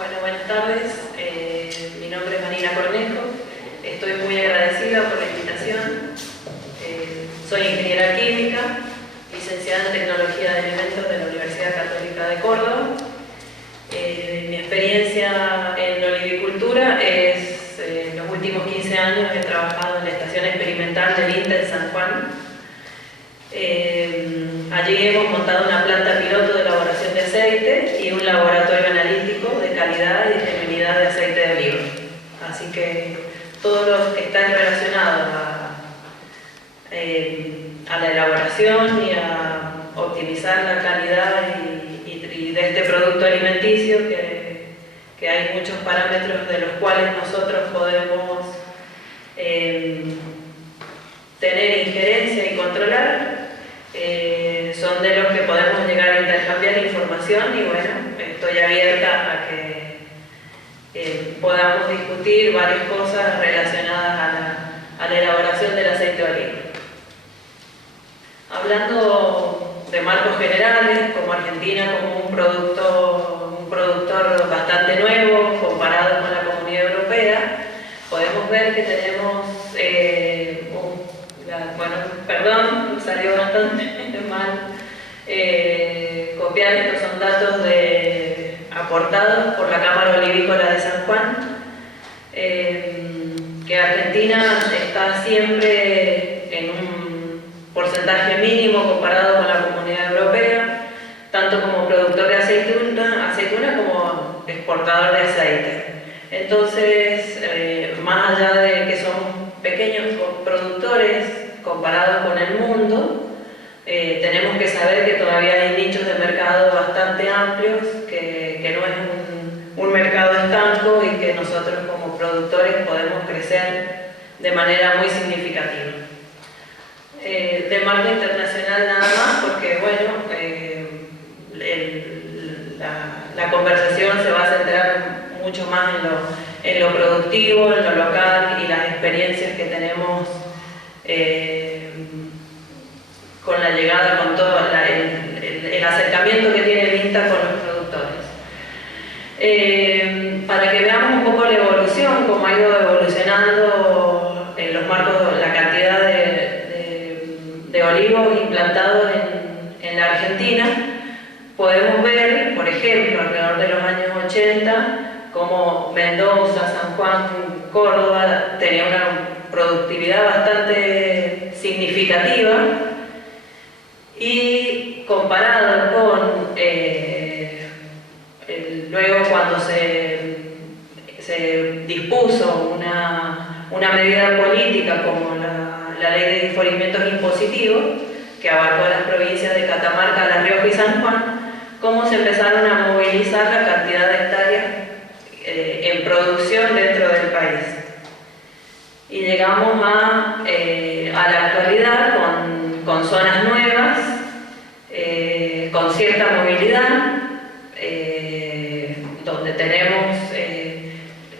Bueno, buenas tardes. Mi nombre es Marina Cornejo. Estoy muy agradecida por la invitación. Soy ingeniera química, licenciada en Tecnología de Alimentos de la Universidad Católica de Córdoba. Mi experiencia en olivicultura es, en los últimos 15 años he trabajado en la estación experimental del INTA en San Juan. Allí hemos montado una planta piloto de elaboración de aceite y un laboratorio analítico de calidad y disponibilidad de aceite de oliva. Así que todo lo que está relacionado a la elaboración y a optimizar la calidad y de este producto alimenticio, que hay muchos parámetros de los cuales nosotros podemos tener injerencia y controlar, son de los que podemos llegar a intercambiar información, y bueno, estoy abierta a que podamos discutir varias cosas relacionadas a la elaboración del aceite de oliva. Hablando de marcos generales, como Argentina como un productor bastante nuevo comparado con la Comunidad Europea, podemos ver que tenemos bueno, perdón, salió bastante mal copiar. Estos son datos aportados por la Cámara Olivícola de San Juan, que Argentina está siempre en un porcentaje mínimo comparado con la Comunidad Europea, tanto como productor de aceituna como exportador de aceite. Entonces, más allá de que somos pequeños productores comparados con el mundo, tenemos que saber que todavía hay nichos de mercado bastante amplios, que no es un mercado estanco, y que nosotros como productores podemos crecer de manera muy significativa. De marco internacional nada más, porque bueno, la conversación se va a centrar mucho más en lo productivo, en lo local y las experiencias que tenemos con la llegada, con todo el acercamiento que tiene el INTA con los productores. Para que veamos un poco la evolución, cómo ha ido evolucionando los marcos, la cantidad de olivos implantados en la Argentina, podemos ver, por ejemplo, alrededor de los años 80, como Mendoza, San Juan, Córdoba tenía una productividad bastante significativa, y comparado con luego cuando se dispuso una medida política como la Ley de Diferimientos Impositivos, que abarcó las provincias de Catamarca, La Rioja y San Juan, cómo se empezaron a movilizar la cantidad de hectáreas en producción dentro del país. Y llegamos a la actualidad con zonas nuevas, con cierta movilidad, donde tenemos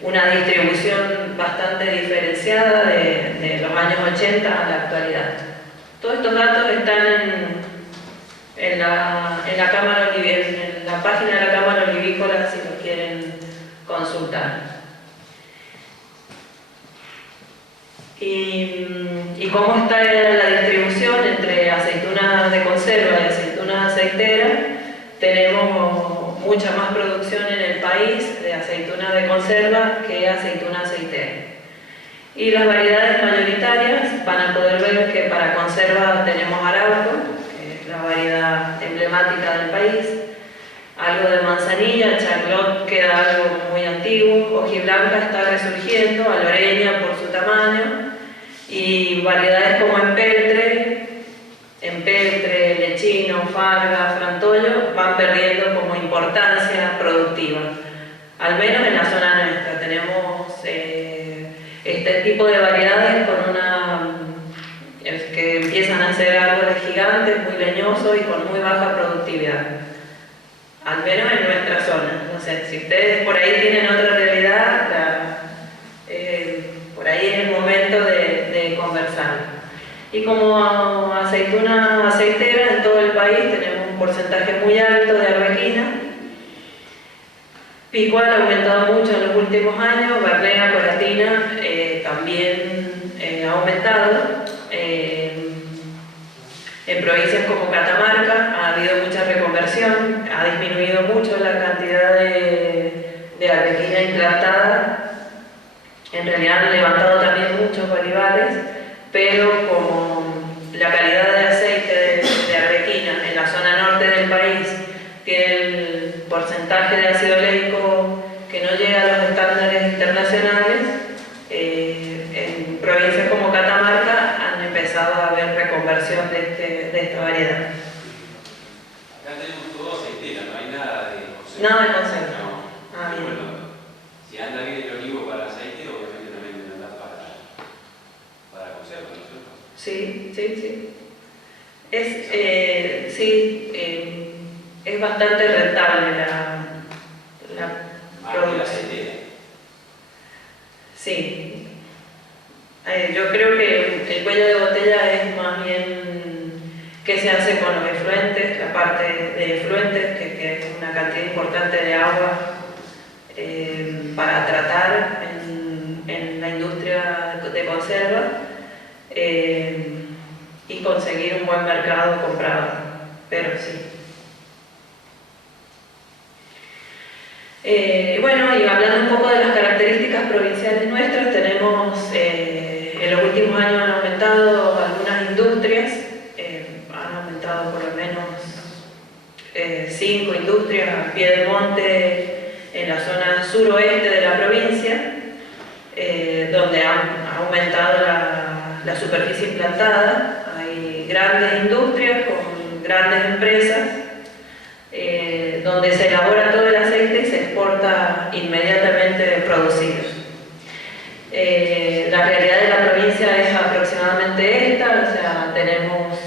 una distribución bastante diferenciada de los años 80 a la actualidad. Todos estos datos están en la Cámara Olivícola, en la página de la Cámara Olivícola, si lo quieren consultar. Y cómo está la distribución entre aceitunas de conserva y aceitunas aceiteras. Tenemos mucha más producción en el país de aceituna de conserva que aceituna aceitera. Y las variedades mayoritarias, van a poder ver que para conserva tenemos Arauco, que es la variedad emblemática del país, algo de manzanilla, Charlotte queda algo muy antiguo, hojiblanca está resurgiendo, aloreña por su tamaño, y variedades como empeltre, lechino, farga, frantollo van perdiendo como importancia productiva. Al menos en la zona nuestra tenemos este tipo de variedades que empiezan a ser árboles gigantes, muy leñosos y con muy baja productividad. Al menos en nuestra zona. No sé, si ustedes por ahí tienen otra realidad, por ahí es el momento de conversar. Y como aceituna aceitera, en todo el país tenemos un porcentaje muy alto de arbequina, Picual ha aumentado mucho en los últimos años, Bernea Colatina también ha aumentado. En provincias como Catamarca ha habido mucha reconversión, ha disminuido mucho la cantidad de arbequina implantada. En realidad han levantado también muchos olivares, pero como la calidad de aceite de arbequina en la zona norte del país tiene el porcentaje de ácido oleico que no llega a los estándares internacionales, en provincias como Catamarca han empezado a haber reconversión de esta variedad. Acá tenemos todo aceitera, no hay nada de conserva. Nada de conserva. No. Ah, bien. Bueno, si anda bien el olivo para aceite, obviamente también debe andar para conserva, ¿no es cierto? Sí, sí, sí. Es bastante rentable la Más que la producción. aceitera. Sí. Yo creo que el cuello de botella es más bien qué se hace con los efluentes, la parte de efluentes, que es una cantidad importante de agua para tratar en la industria de conserva y conseguir un buen mercado comprado, pero sí. Bueno, y hablando un poco de las características provinciales nuestras, tenemos en los últimos años han aumentado algunas industrias, han aumentado por lo menos 5 industrias a pie de monte en la zona suroeste de la provincia, donde ha aumentado la superficie implantada. Hay grandes industrias con grandes empresas donde se elabora todo el aceite y se exporta inmediatamente producido. La realidad de la provincia es aproximadamente esta, o sea, tenemos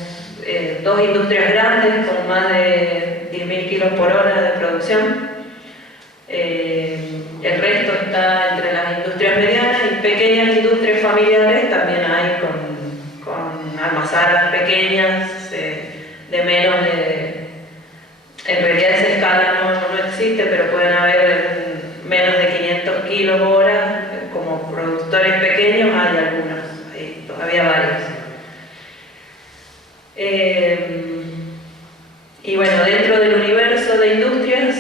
2 industrias grandes con más de 10.000 kilos por hora de producción. El resto está entre las industrias medianas y pequeñas industrias familiares, también hay con almazaras pequeñas de menos de... En realidad esa escala no existe, pero pueden haber menos de 500 kilos hora, como productores pequeños hay algunos, hay todavía varios. Y bueno, dentro del universo de industrias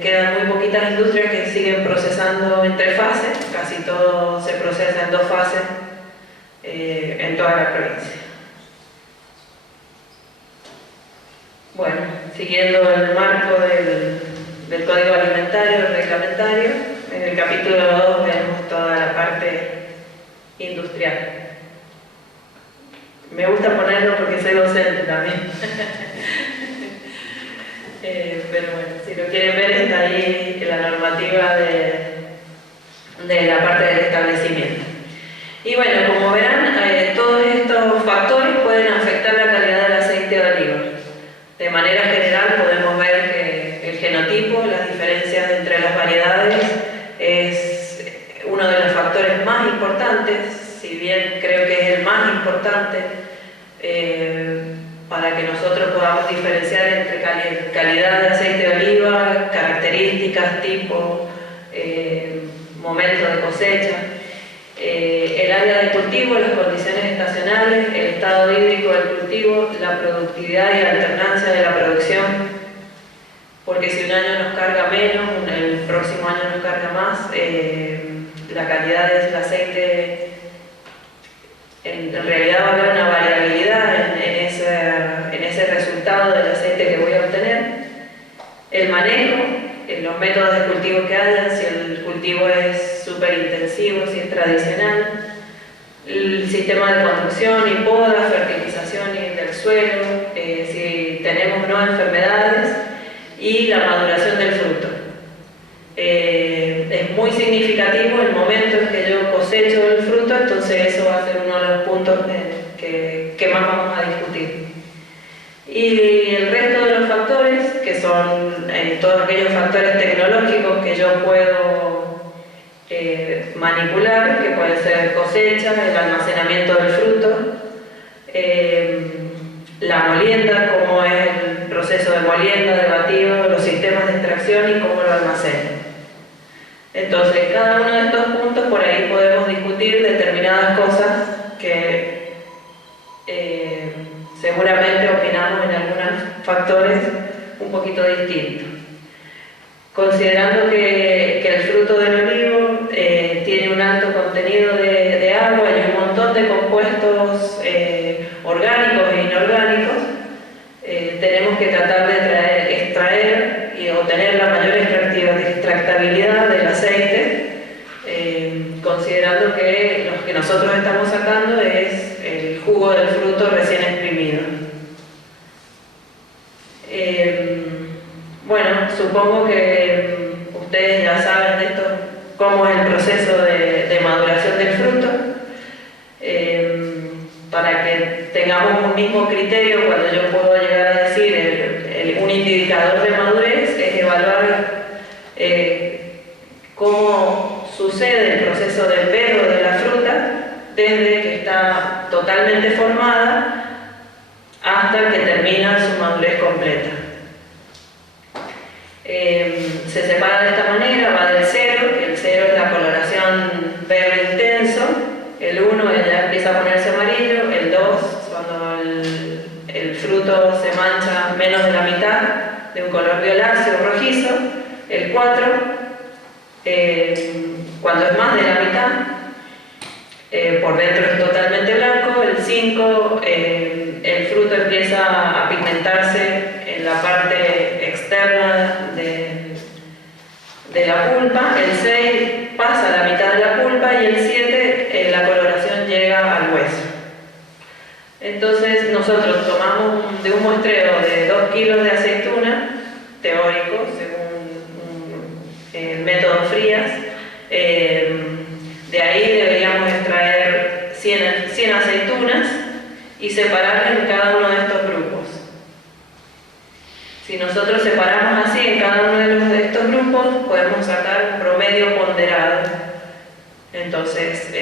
quedan muy poquitas industrias que siguen procesando en 3 fases, casi todo se procesa en 2 fases en toda la provincia. Bueno, siguiendo el marco del Código Alimentario, reglamentario, en el capítulo 2 vemos toda la parte industrial. Me gusta ponerlo porque soy docente también. Pero bueno, si lo quieren ver está ahí la normativa de la parte del establecimiento. Y bueno, como verán, todos estos factores pueden afectar la calidad del aceite de oliva. De manera general podemos ver que el genotipo, las diferencias entre las variedades, es uno de los factores más importantes, si bien creo que es el más importante para que nosotros podamos diferenciar entre calidad de aceite de oliva, características, tipo, momento de cosecha, el área de cultivo, las condiciones estacionales, el estado hídrico del cultivo, la productividad y la alternancia de la producción, porque si un año nos carga menos, el próximo año nos carga más, la calidad del aceite, en realidad va a haber una variabilidad en ese resultado del aceite que voy a obtener. El manejo, los métodos de cultivo que hayan, si el cultivo es súper intensivo, si es tradicional, el sistema de conducción y poda, fertilización del suelo, si tenemos o no enfermedades, y la maduración del fruto. Es muy significativo el momento en que yo cosecho el fruto, entonces eso va a ser uno de los puntos que más vamos a discutir. Y el resto de los factores, que son todos aquellos factores tecnológicos que yo puedo manipular, que puede ser cosecha, el almacenamiento del fruto, la molienda, cómo es el proceso de molienda, de batido, los sistemas de extracción y cómo lo almaceno. Entonces, cada uno de estos puntos, por ahí podemos discutir determinadas cosas que seguramente opinamos en algunos factores un poquito distintos. Considerando que el fruto del olivo tiene un alto contenido de agua y un montón de compuestos orgánicos e inorgánicos, tenemos que tratar de extraer y obtener la mayor extractabilidad del aceite, considerando que lo que nosotros estamos sacando es el jugo del fruto recién exprimido. Bueno, supongo que ustedes ya saben de esto, cómo es el proceso de maduración del fruto. Para que tengamos un mismo criterio, cuando yo puedo llegar a decir un indicador de madurez, es evaluar cómo sucede el proceso del pelo de la fruta desde que está totalmente formada hasta que termina su madurez completa. Se separa de esta manera, va del 0, que el 0 es la coloración verde intenso, el 1 ya empieza a ponerse amarillo, el 2 cuando el fruto se mancha menos de la mitad, de un color violáceo o rojizo, el 4 cuando es más de la mitad, por dentro es totalmente blanco, el 5 el fruto empieza a pigmentarse en la parte externa de la pulpa, el 6 pasa la mitad de la pulpa y el 7 la coloración llega al hueso. Entonces nosotros tomamos de un muestreo de 2 kilos de aceituna, teórico, según el método Frías, de ahí deberíamos extraer 100 aceitunas y separarlas en cada uno de estos grupos. Si nosotros separamos así en cada uno de estos grupos, podemos sacar un promedio ponderado. Entonces,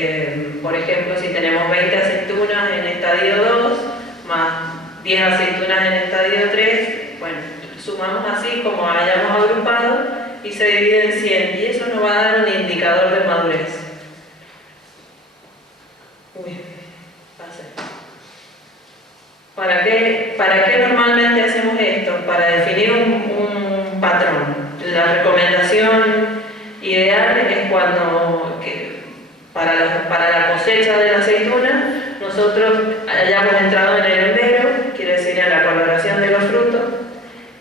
por ejemplo, si tenemos 20 aceitunas en estadio 2, más 10 aceitunas en estadio 3, bueno, sumamos así como hayamos agrupado y se divide en 100, y eso nos va a dar un indicador de madurez. Uy, pasé. ¿Para qué normalmente hacemos esto? Para definir un patrón. La recomendación ideal es cuando, para la cosecha de la aceituna, nosotros hayamos entrado en el embero, quiere decir en la coloración de los frutos,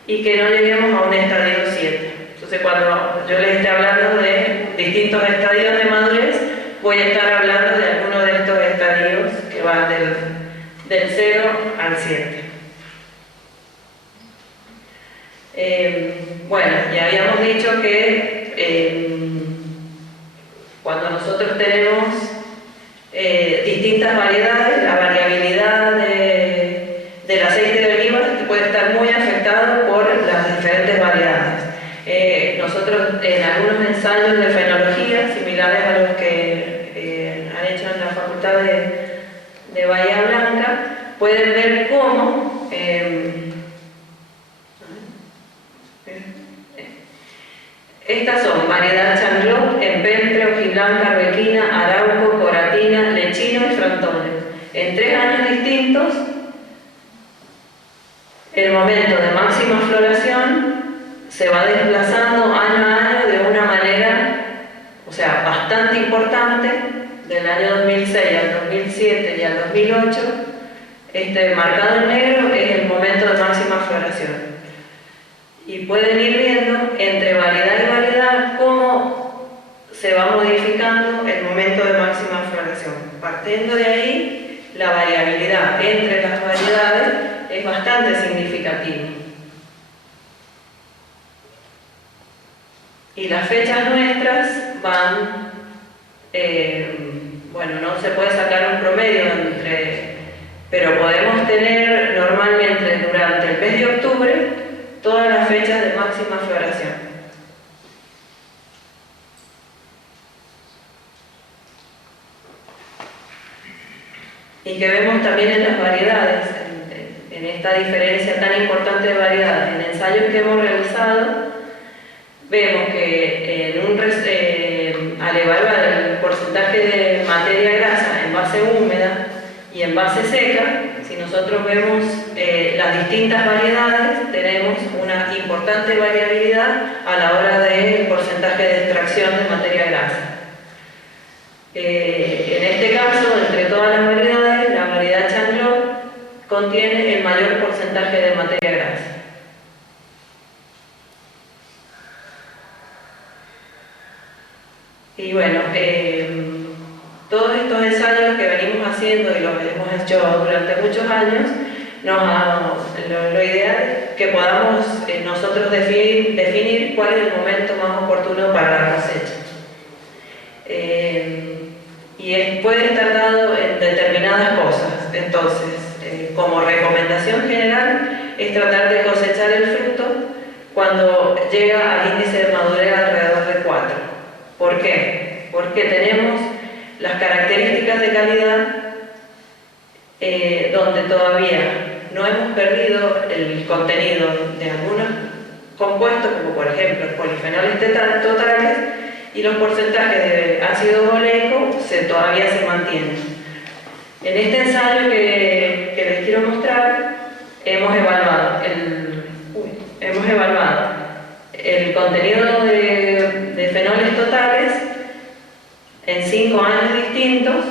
y que no lleguemos a un estadio 7. Entonces, cuando yo les esté hablando de distintos estadios de madurez, voy a estar hablando de alguno de estos estadios que van del 0 al 7. Bueno, ya habíamos dicho que cuando nosotros tenemos distintas variedades, la variabilidad del aceite de oliva puede estar muy afectado por las diferentes variedades. Nosotros en algunos ensayos de fenología, similares a los que han hecho en la Facultad de Bahía Blanca, pueden ver cómo estas son variedad changlot, empeltre, hojiblanca, arbequina, arauco, coratina, lechino y frantone. En 3 años distintos, el momento de máxima floración se va desplazando año a año de una manera, o sea, bastante importante, del año 2006 al 2007 y al 2008, marcado en negro es el momento de máxima floración. Y pueden ir viendo entre variedad y variedad cómo se va modificando el momento de máxima floración. Partiendo de ahí, la variabilidad entre las variedades es bastante significativa. Y las fechas nuestras van, bueno, no se puede sacar un promedio pero podemos tener normalmente durante el mes de octubre todas las fechas de máxima floración. Y que vemos también en las variedades, en esta diferencia tan importante de variedades. En ensayos que hemos realizado, vemos que en base seca, si nosotros vemos las distintas variedades, tenemos una importante variabilidad a la hora del porcentaje de extracción de materia grasa. En este caso, entre todas las variedades, la variedad Changlor contiene el mayor porcentaje de materia grasa. Y bueno, todos estos ensayos que venimos haciendo y los hemos hecho durante muchos años, lo ideal es que podamos nosotros definir cuál es el momento más oportuno para la cosecha. Puede estar dado en determinadas cosas. Entonces, como recomendación general, es tratar de cosechar el fruto cuando llega al índice de madurez alrededor de 4. ¿Por qué? Porque tenemos las características de calidad donde todavía no hemos perdido el contenido de algunos compuestos, como por ejemplo los polifenoles totales, y los porcentajes de ácido oleico todavía se mantienen. En este ensayo que les quiero mostrar, hemos evaluado el contenido de fenoles totales en 5 años distintos,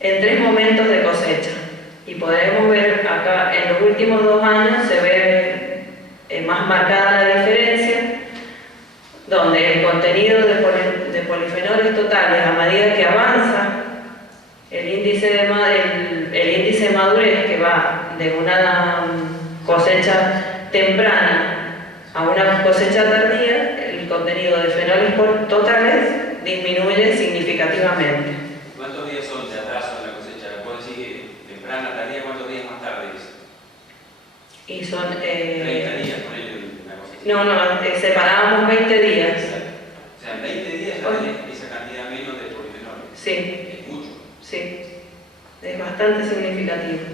en 3 momentos de cosecha. Y podemos ver acá, en los últimos 2 años se ve más marcada la diferencia, donde el contenido de polifenoles totales, a medida que avanza el índice de madurez, que va de una cosecha temprana a una cosecha tardía, el contenido de fenoles totales disminuye significativamente. ¿Cuántos días son de atraso en la cosecha? ¿Puedo decir temprana, tardía? ¿Cuántos días más tarde es? Y son... 30 días, ponele una cosecha. No, separábamos 20 días. O sea, en 20 días ya tenés esa cantidad menos de polifenoles. Sí. Es mucho. Sí, es bastante significativo.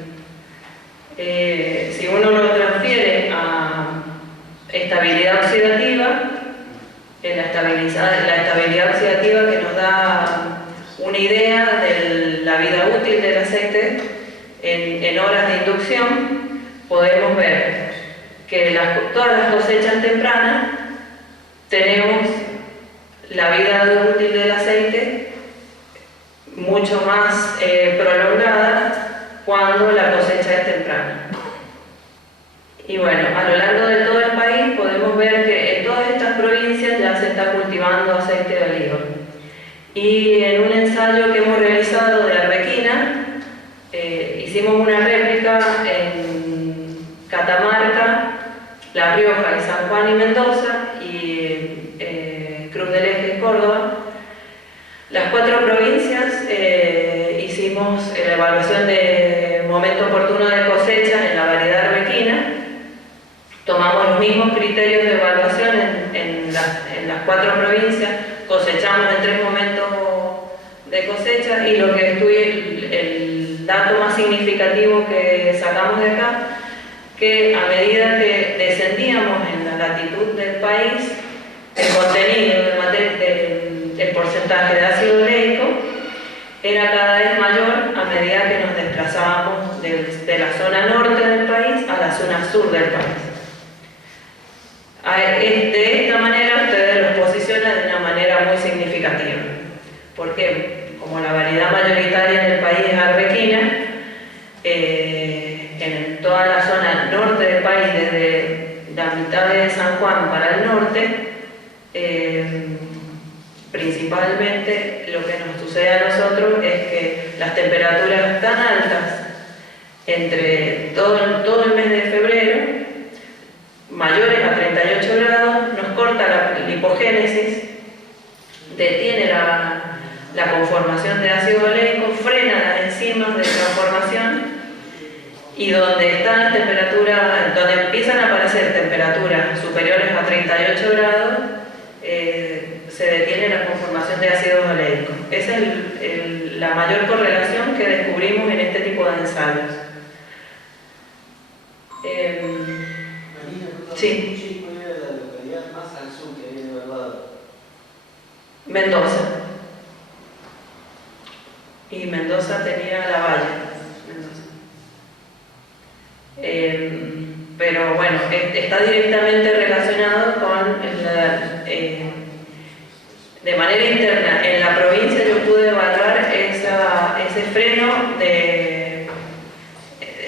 Si uno lo transfiere a estabilidad oxidativa, la estabilidad oxidativa que nos da una idea de la vida útil del aceite en horas de inducción, podemos ver que todas las cosechas tempranas tenemos la vida útil del aceite mucho más prolongada cuando la cosecha es temprana. Y bueno, a lo largo de todo el país podemos ver que en todas estas provincias ya se está cultivando aceite de oliva. Y en un ensayo que hemos realizado de arbequina, hicimos una réplica en Catamarca, La Rioja y San Juan y Mendoza, y Cruz del Eje y Córdoba. Las 4 provincias hicimos la evaluación de momento oportuno de cosecha en la variedad arbequina. Tomamos los mismos criterios de evaluación en las 4 provincias, cosechamos en 3 momentos de cosecha, y el dato más significativo que sacamos de acá, que a medida que descendíamos en la latitud del país, el contenido del porcentaje de ácido oleico era cada vez mayor a medida que nos desplazábamos de la zona norte del país a la zona sur del país. De esta manera ustedes los posicionan de una manera muy significativa, porque como la variedad mayoritaria en el país es arbequina, en toda la zona norte del país, desde la mitad de San Juan para el norte, principalmente lo que nos sucede a nosotros es que las temperaturas tan altas entre todo el mes de febrero, mayores a 38 grados, nos corta la lipogénesis, detiene la conformación de ácido oleico, frena las enzimas de transformación, y donde están las temperaturas, donde empiezan a aparecer temperaturas superiores a 38 grados, se detiene la conformación de ácidos oleicos. Esa es la mayor correlación que descubrimos en este tipo de ensayos. Sí. ¿Cuál era la localidad más al sur que había evaluado? Mendoza. Y Mendoza tenía La Valle. Pero bueno, está directamente relacionado con de manera interna. En la provincia yo pude evaluar ese freno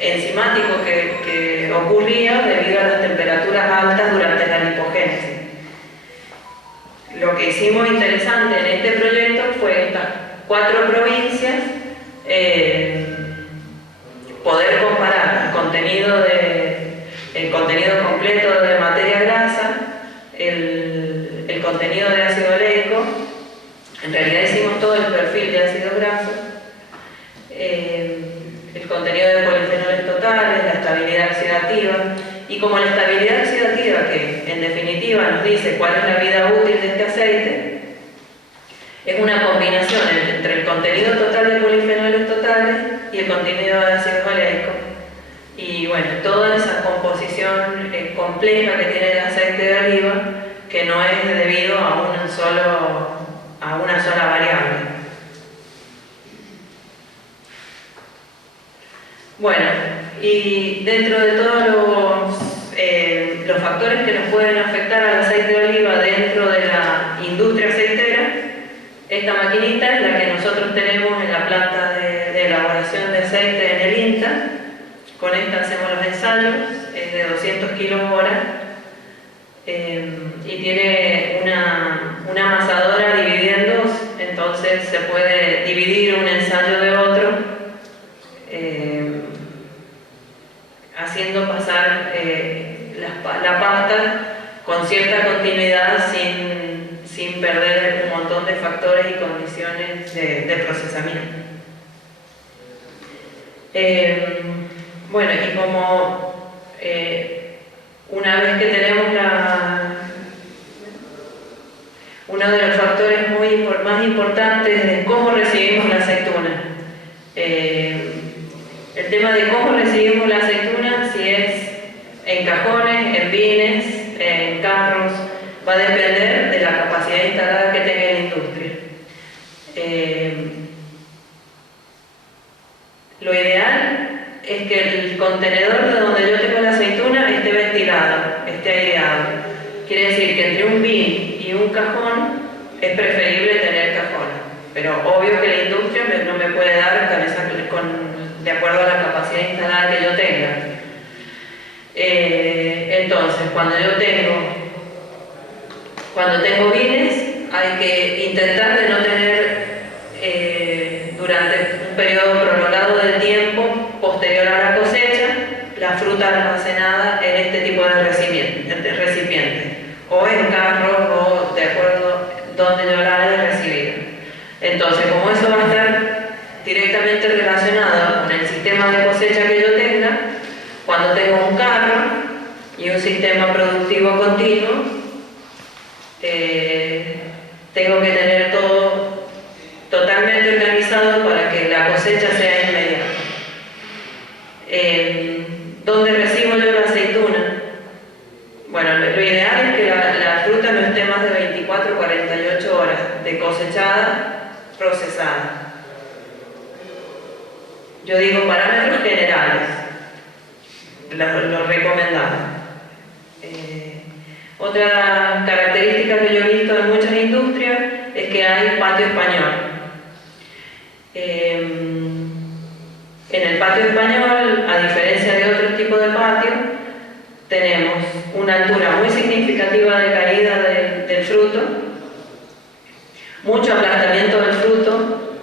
enzimático que ocurría debido a las temperaturas altas durante la lipogénesis. Lo que hicimos interesante en este proyecto fue estas 4 provincias, poder comparar el contenido completo de materia grasa, el contenido de ácido oleico. En realidad hicimos todo el perfil de ácido graso, el contenido de polifenoles totales, la estabilidad oxidativa, y como la estabilidad oxidativa, que en definitiva nos dice cuál es la vida útil de este aceite, es una combinación entre el contenido total de polifenoles totales y el contenido de ácido oleico. Y bueno, toda esa composición compleja que tiene el aceite de oliva, que no es debido a una sola variable. Bueno, y dentro de todos los factores que nos pueden afectar al aceite de oliva dentro de la industria aceitera, esta maquinita es la que nosotros tenemos en la planta de elaboración de aceite en el INTA. Con esta hacemos los ensayos, es de 200 kg/h y tiene una amasadora dividida en 2, entonces se puede dividir un ensayo de otro, haciendo pasar la pasta con cierta continuidad sin perder un montón de factores y condiciones de procesamiento. Bueno, y como una vez que tenemos uno de los factores más importantes de cómo recibimos la aceituna. El tema de cómo recibimos la aceituna, si es en cajones, en bines, en carros, va a depender de la capacidad instalada que tenga la industria. Lo ideal es que el contenedor de donde yo tengo la aceituna esté ventilado, esté aireado. Quiere decir que entre un bin y un cajón es preferible tener cajón, pero obvio que la industria no me puede dar de acuerdo a la capacidad instalada que yo tenga. Entonces, cuando tengo bines, hay que intentar de no tener durante un periodo prolongado de tiempo posterior a la cosecha la fruta almacenada en este tipo de recipiente, o en carros, o de acuerdo donde yo la haya recibido. Entonces, como eso va a estar directamente relacionado con el sistema de cosecha que yo tenga, cuando tengo un carro y un sistema productivo continuo, tengo que tener todo totalmente organizado para que la cosecha sea inmediata. ¿Dónde recibo yo la aceituna? Bueno, lo ideal es que la fruta no esté más de 24 o 48 horas de cosechada, procesada. Yo digo parámetros generales, lo recomendable. Otra característica que yo he visto en muchas industrias es que hay patio español. En el patio español, a diferencia de otros tipos de patio, tenemos una altura muy significativa de caída del fruto, mucho aplastamiento del fruto,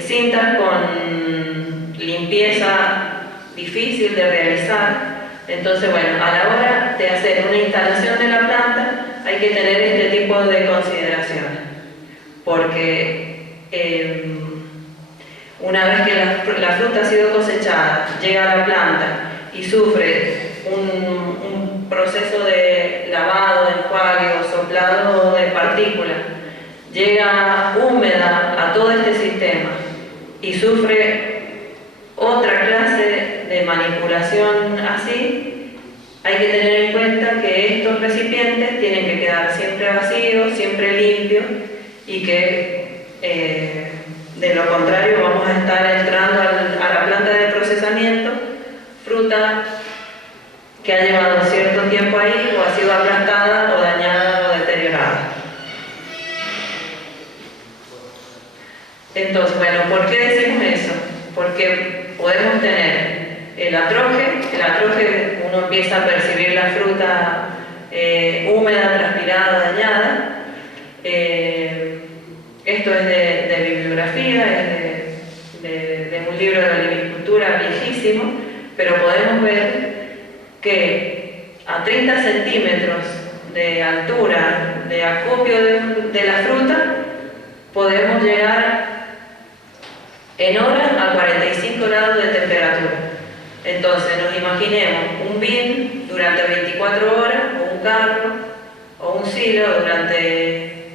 cintas con limpieza difícil de realizar. Entonces, bueno, a la hora de hacer una instalación de la planta hay que tener este tipo de consideraciones, porque una vez que la fruta ha sido cosechada, llega a la planta y sufre un proceso de lavado, enjuague o soplado de partículas, llega húmeda a todo este sistema y sufre otra clase de manipulación así, hay que tener en cuenta que estos recipientes tienen que quedar siempre vacíos, siempre limpios, y que de lo contrario vamos a estar entrando a la planta de procesamiento fruta que ha llevado cierto tiempo ahí o ha sido aplastada o dañada o deteriorada. Entonces, bueno, ¿por qué decimos eso? Porque podemos tener el atroje uno empieza a percibir la fruta húmeda, transpirada, dañada. Esto es de bibliografía, es de un libro de olivicultura viejísimo, pero podemos ver que a 30 centímetros de altura de acopio de la fruta podemos llegar en horas a 45 grados de temperatura. Entonces nos imaginemos un bin durante 24 horas, o un carro, o un silo durante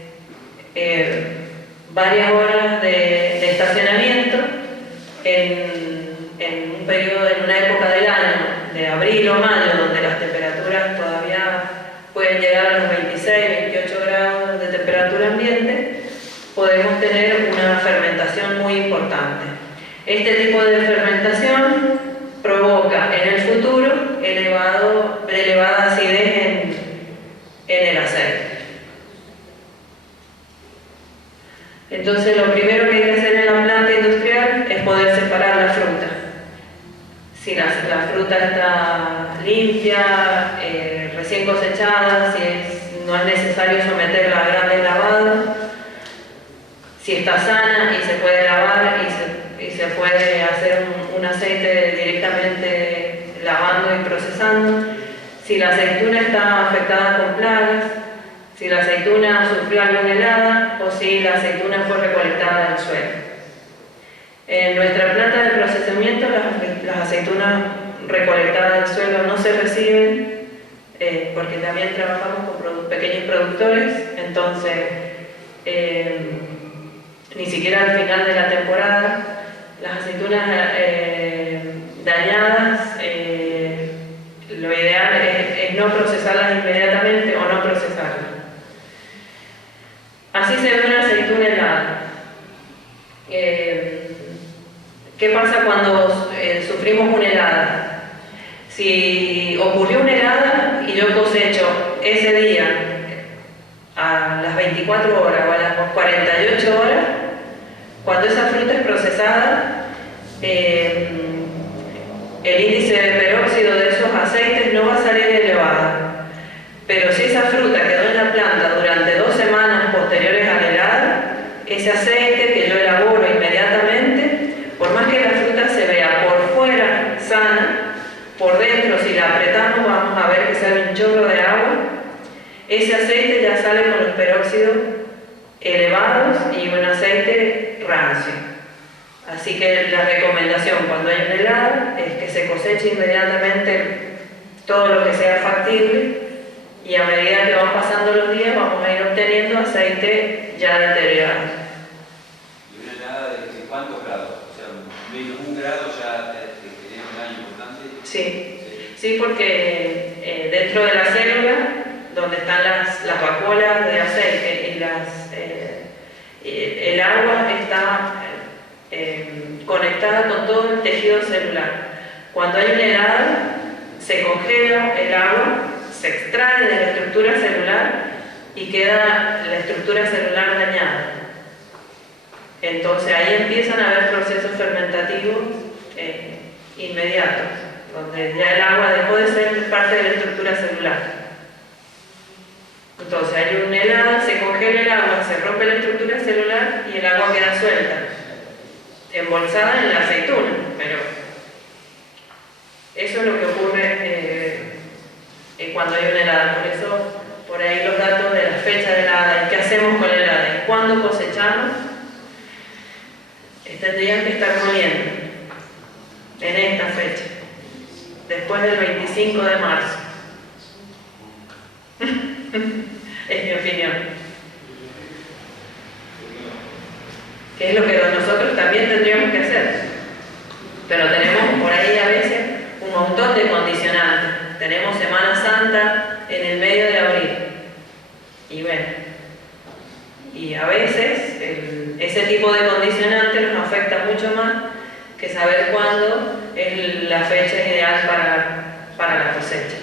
varias horas de estacionamiento en un periodo, en una época del año, de abril o mayo, donde las temperaturas todavía pueden llegar a los 26, 28 grados de temperatura ambiente. Podemos tener una fermentación muy importante. Este tipo de fermentación provoca en el futuro elevada acidez en el aceite. Entonces lo primero que hay que hacer en la planta industrial es poder separar la fruta. Si la fruta está limpia, recién cosechada, no es necesario someterla a grandes lavados, si está sana y se puede lavar y se puede hacer un aceite directamente lavando y procesando. Si la aceituna está afectada con plagas, si la aceituna sufrió alguna helada o si la aceituna fue recolectada del suelo. En nuestra planta de procesamiento las aceitunas recolectadas del suelo no se reciben porque también trabajamos con pequeños productores, entonces ni siquiera al final de la temporada las aceitunas dañadas, lo ideal es no procesarlas inmediatamente o no procesarlas. Así se ve una aceituna helada. ¿Qué pasa cuando sufrimos una helada? Si ocurrió una helada y yo cosecho ese día a las 24 horas o a las 48 horas, cuando esa fruta es procesada, el índice de peróxido de esos aceites no va a salir elevado. Pero si esa fruta quedó en la planta durante 2 semanas posteriores a la helada, ese aceite que yo elaboro inmediatamente, por más que la fruta se vea por fuera sana, por dentro si la apretamos vamos a ver que sale un chorro de agua, ese aceite ya sale con los peróxidos elevados y un aceite rancio. Así que la recomendación cuando hay una helada es que se coseche inmediatamente todo lo que sea factible y a medida que van pasando los días vamos a ir obteniendo aceite ya deteriorado. ¿Y una helada de cuántos grados? O sea, menos 1 grado ya tiene un daño importante. Sí, porque dentro de la célula, donde están las vacuolas de aceite y el agua está conectada con todo el tejido celular. Cuando hay una helada, se congela el agua, se extrae de la estructura celular y queda la estructura celular dañada. Entonces ahí empiezan a haber procesos fermentativos inmediatos, donde ya el agua dejó de ser parte de la estructura celular. Entonces hay una helada, se congela el agua, se rompe la estructura celular y el agua queda suelta, embolsada en la aceituna, pero eso es lo que ocurre cuando hay una helada. Por eso, por ahí los datos de la fecha de helada y qué hacemos con la helada y cuándo cosechamos, tendrían que estar moliendo en esta fecha, después del 25 de marzo. Es mi opinión. Que es lo que nosotros también tendríamos que hacer. Pero tenemos por ahí a veces un montón de condicionantes. Tenemos Semana Santa en el medio de abril. Y bueno, y a veces ese tipo de condicionantes nos afecta mucho más que saber cuándo es la fecha ideal para la cosecha.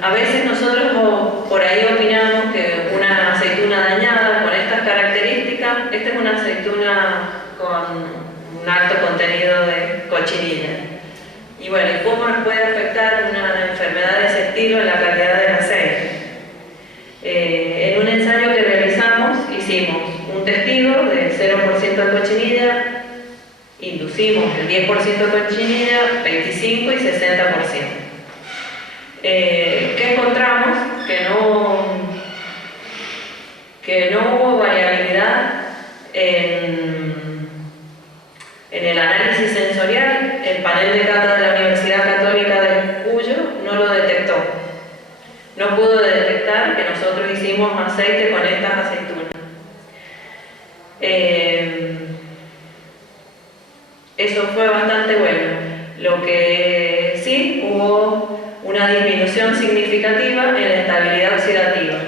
A veces nosotros por ahí opinamos que una aceituna dañada con estas características, esta es una aceituna con un alto contenido de cochinilla. Y bueno, ¿cómo nos puede afectar una enfermedad de ese estilo en la calidad del aceite? En un ensayo que realizamos, hicimos un testigo de 0% de cochinilla, inducimos el 10% de cochinilla, 25 y 60%. ¿Qué encontramos? Que no hubo variabilidad en el análisis sensorial. El panel de cata de la Universidad Católica de Cuyo no lo detectó. No pudo detectar que nosotros hicimos aceite con estas aceitunas. Eso fue bastante bueno. Lo que sí, hubo una disminución significativa en la estabilidad oxidativa.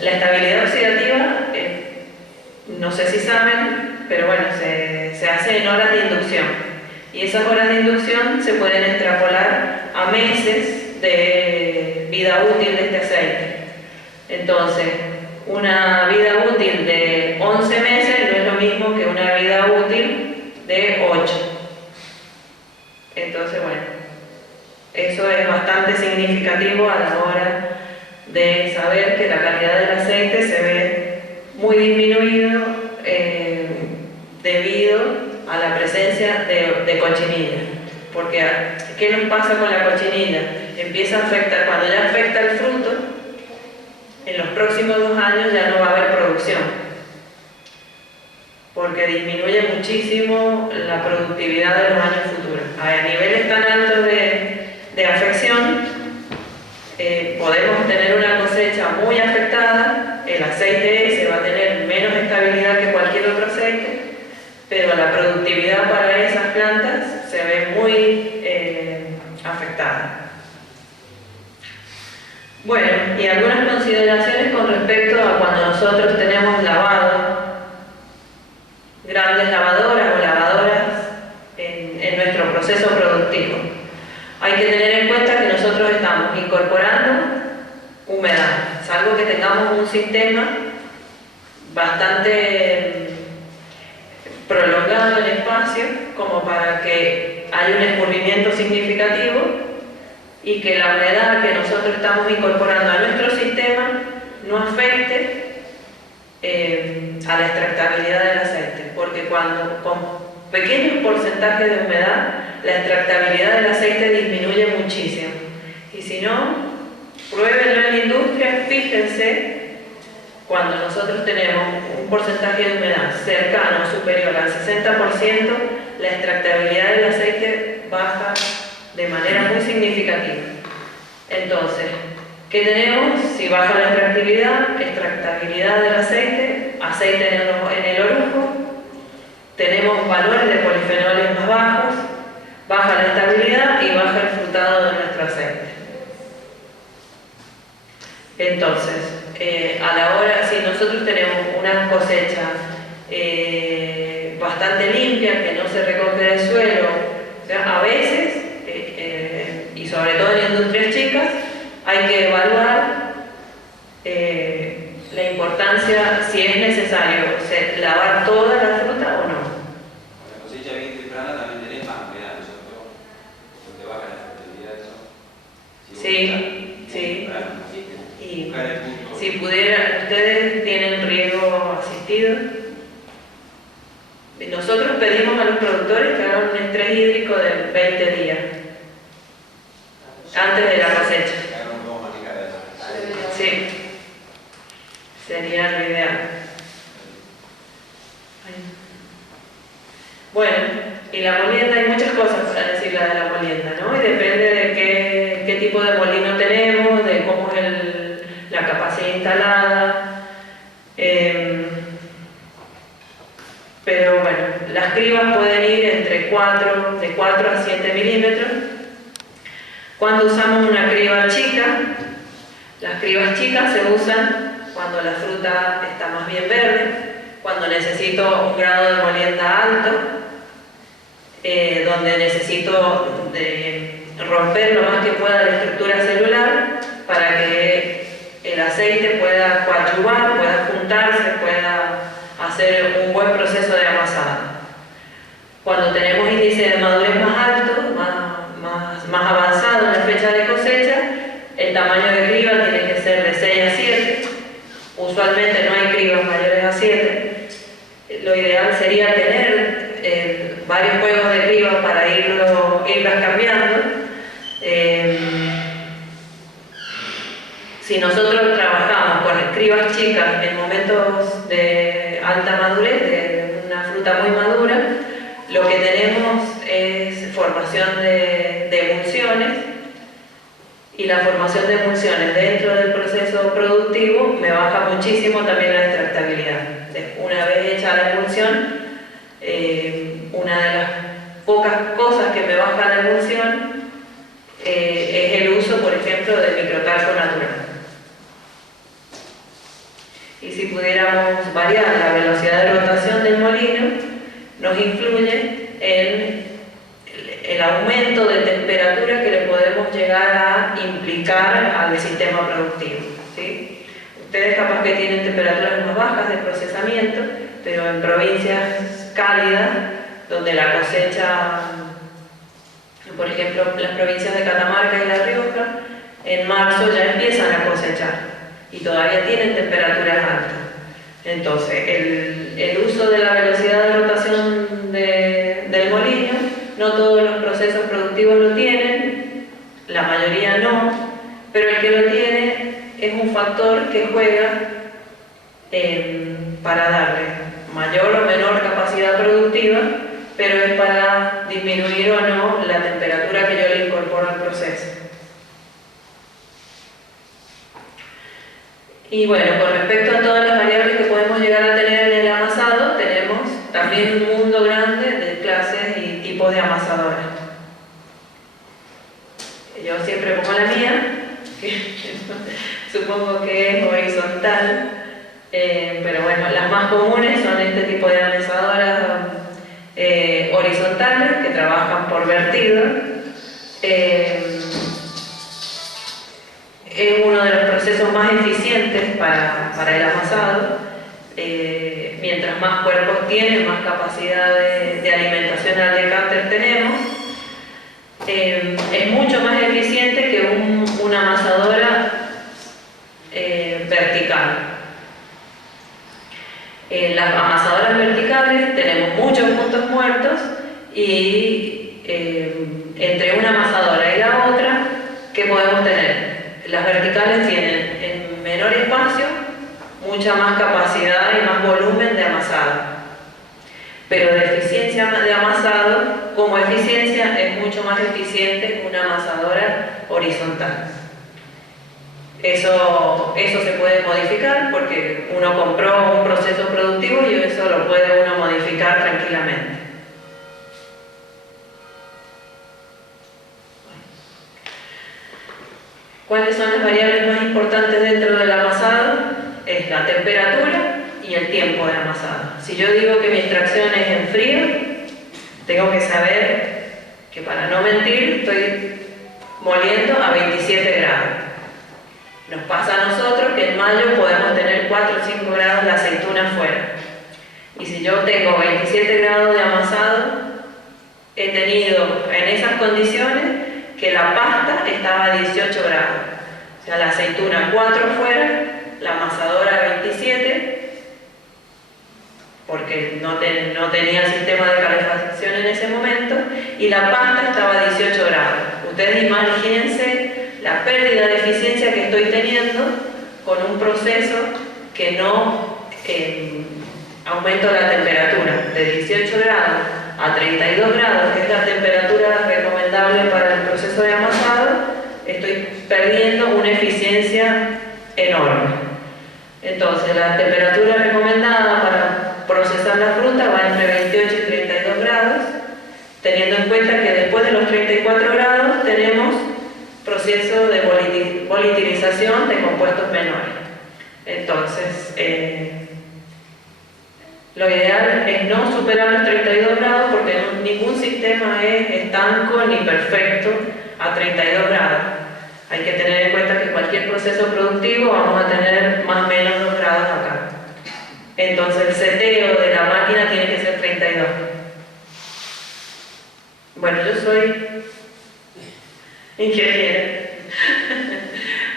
La estabilidad oxidativa, no sé si saben, pero bueno, se hace en horas de inducción. Y esas horas de inducción se pueden extrapolar a meses de vida útil de este aceite. Entonces, una vida útil de 11 meses no es lo mismo que una vida útil de 8. Entonces, bueno, eso es bastante significativo a la hora de saber que la calidad del aceite se ve muy disminuido debido a la presencia de cochinilla. Porque, ¿qué nos pasa con la cochinilla? Empieza a afectar, cuando ya afecta el fruto, en los próximos 2 años ya no va a haber producción, porque disminuye muchísimo la productividad de los años futuros. A niveles tan altos de afección, podemos tener una cosecha muy afectada, el aceite ese va a tener menos estabilidad que cualquier otro aceite, pero la productividad para esas plantas se ve muy afectada. Bueno, y algunas consideraciones con respecto a cuando nosotros tenemos lavado, grandes lavadoras o lavadoras en nuestro proceso productivo. Hay que tener en cuenta que nosotros estamos incorporando humedad, salvo que tengamos un sistema bastante prolongado en espacio, como para que haya un escurrimiento significativo y que la humedad que nosotros estamos incorporando a nuestro sistema no afecte a la extractabilidad del aceite, porque cuando con pequeños porcentajes de humedad la extractabilidad del aceite disminuye muchísimo. Y si no, pruébenlo en la industria, fíjense, cuando nosotros tenemos un porcentaje de humedad cercano o superior al 60%, la extractabilidad del aceite baja de manera muy significativa. Entonces, ¿qué tenemos? Si baja la extractabilidad del aceite, aceite en el orujo, tenemos valores de polifenoles más bajos, baja la estabilidad y baja el frutado de nuestro aceite. Entonces, a la hora, si nosotros tenemos una cosecha bastante limpia, que no se recoge del suelo, o sea, a veces, y sobre todo en industrias chicas, hay que evaluar la importancia, si es necesario lavar toda la fruta o no. La cosecha bien temprana también tenés más humedad, ¿no es cierto? Porque baja la fertilidad de eso. Sí, sí. Y buscar el punto. si pudieran, ustedes tienen riego asistido. Nosotros pedimos a los productores que hagan un estrés hídrico de 20 días antes de la cosecha. Acá no podemos manejar eso. Sí, sería lo ideal. Bueno, y la molienda, hay muchas cosas para decir de la molienda, ¿no? Y depende de qué tipo de molino tenemos, de cómo es la capacidad instalada. Pero bueno, las cribas pueden ir de 4 a 7 milímetros. Cuando usamos una criba chica, las cribas chicas se usan cuando la fruta está más bien verde, cuando necesito un grado de molienda alto, donde necesito romper lo más que pueda la estructura celular para que el aceite pueda coadyuvar, pueda juntarse, pueda hacer un buen proceso de amasado. Cuando tenemos índice de madurez más alto, más avanzado en la fecha de cosecha, el tamaño de criba tiene que ser de 6 a 7. Usualmente no hay cribas mayores a 7. Lo ideal sería tener varios juegos de cribas para irlas cambiando. Si nosotros trabajamos con cribas chicas en momentos de alta madurez, de una fruta muy madura, lo que tenemos es formación de emulsiones, y la formación de emulsiones dentro del proceso productivo me baja muchísimo también la extractabilidad. Una vez hecha la emulsión, una de las pocas cosas que me baja la emulsión es el uso, por ejemplo, de microtalco natural. Y si pudiéramos variar la velocidad de rotación del molino, nos influye en el aumento de temperatura que le podemos llegar a implicar al sistema productivo, ¿sí? Ustedes capaz que tienen temperaturas más bajas de procesamiento, pero en provincias cálidas, donde la cosecha, por ejemplo, las provincias de Catamarca y La Rioja, en marzo ya empiezan a cosechar y todavía tienen temperaturas altas. Entonces, el uso de la velocidad de rotación del molino, no todos los procesos productivos lo tienen, la mayoría no, pero el que lo tiene es un factor que juega para darle mayor o menor capacidad productiva, pero es para disminuir o no la temperatura que yo le incorporo al proceso. Y bueno, con respecto a todas las variables que podemos llegar a tener en el amasado, tenemos también un mundo grande de clases y tipos de amasadoras. Yo siempre pongo la mía, que supongo que es horizontal, pero bueno, las más comunes son este tipo de amasadoras horizontales que trabajan por vertido. Es uno de los procesos más eficientes para el amasado. Mientras más cuerpos tiene, más capacidad de alimentación al decanter tenemos. Es mucho más eficiente que una amasadora vertical. En las amasadoras verticales tenemos muchos puntos muertos y entre una amasadora y la otra, ¿qué podemos tener? Las verticales tienen en menor espacio mucha más capacidad y más volumen de amasado, pero de eficiencia de amasado, como eficiencia es mucho más eficiente una amasadora horizontal. Eso se puede modificar porque uno compró un proceso productivo y eso lo puede uno modificar tranquilamente. ¿Cuáles son las variables más importantes dentro del amasado? Es la temperatura y el tiempo de amasado. Si yo digo que mi extracción es en frío, tengo que saber que, para no mentir, estoy moliendo a 27 grados. Nos pasa a nosotros que en mayo podemos tener 4 o 5 grados de aceituna afuera. Y si yo tengo 27 grados de amasado, he tenido en esas condiciones que la pasta estaba a 18 grados. O sea, la aceituna 4 afuera, la amasadora 27, porque no tenía el sistema de calefacción en ese momento, y la pasta estaba a 18 grados. Ustedes imagínense la pérdida de eficiencia que estoy teniendo con un proceso que no aumento la temperatura de 18 grados a 32 grados, que es la temperatura recomendable para el proceso de amasado. Estoy perdiendo una eficiencia enorme. Entonces, la temperatura recomendada para procesar la fruta va entre 28 y 32 grados, teniendo en cuenta que después de los 34 grados tenemos proceso de volatilización de compuestos menores. Entonces, lo ideal es no superar los 32 grados porque ningún sistema es estanco ni perfecto a 32 grados. Hay que tener en cuenta que cualquier proceso productivo vamos a tener más o menos 2 grados acá. Entonces el seteo de la máquina tiene que ser 32. Bueno, yo soy ingeniera.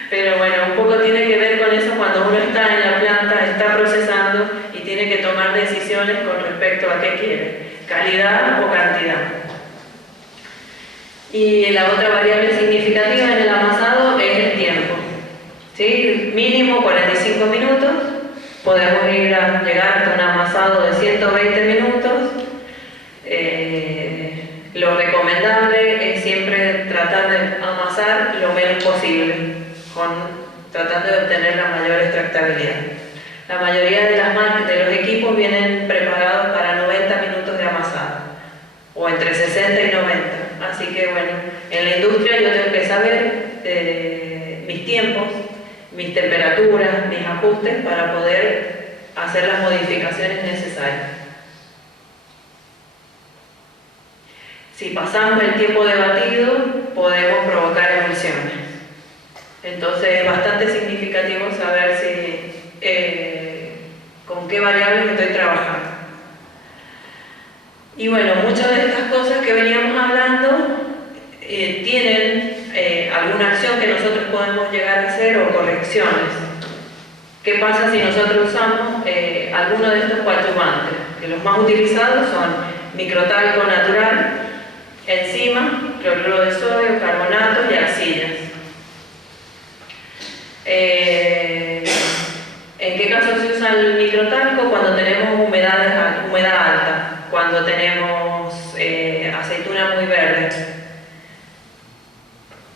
Pero bueno, un poco tiene que ver con eso cuando uno está en la planta, está procesando y tiene que tomar decisiones con respecto a qué quiere, calidad o cantidad. Y la otra variable significativa en el amasado es el tiempo. ¿Sí? Mínimo 45 minutos, podemos llegar hasta un amasado de 120 minutos. Lo recomendable es siempre tratar de amasar lo menos posible, tratando de obtener la mayor extractabilidad. La mayoría de los equipos vienen preparados para 90 minutos de amasado, o entre 60 y 90. Así que bueno, en la industria yo tengo que saber mis tiempos, mis temperaturas, mis ajustes para poder hacer las modificaciones necesarias. Si pasamos el tiempo de batido, podemos provocar emulsiones. Entonces es bastante significativo saber con qué variables estoy trabajando. Y bueno, muchas de estas cosas que veníamos hablando tienen alguna acción que nosotros podemos llegar a hacer o correcciones. ¿Qué pasa si nosotros usamos alguno de estos coadyuvantes? Que los más utilizados son microtalco natural, enzima, cloruro de sodio, carbonatos y arcillas. ¿En qué caso se usa el microtalco? Cuando tenemos humedad alta, cuando tenemos aceituna muy verde.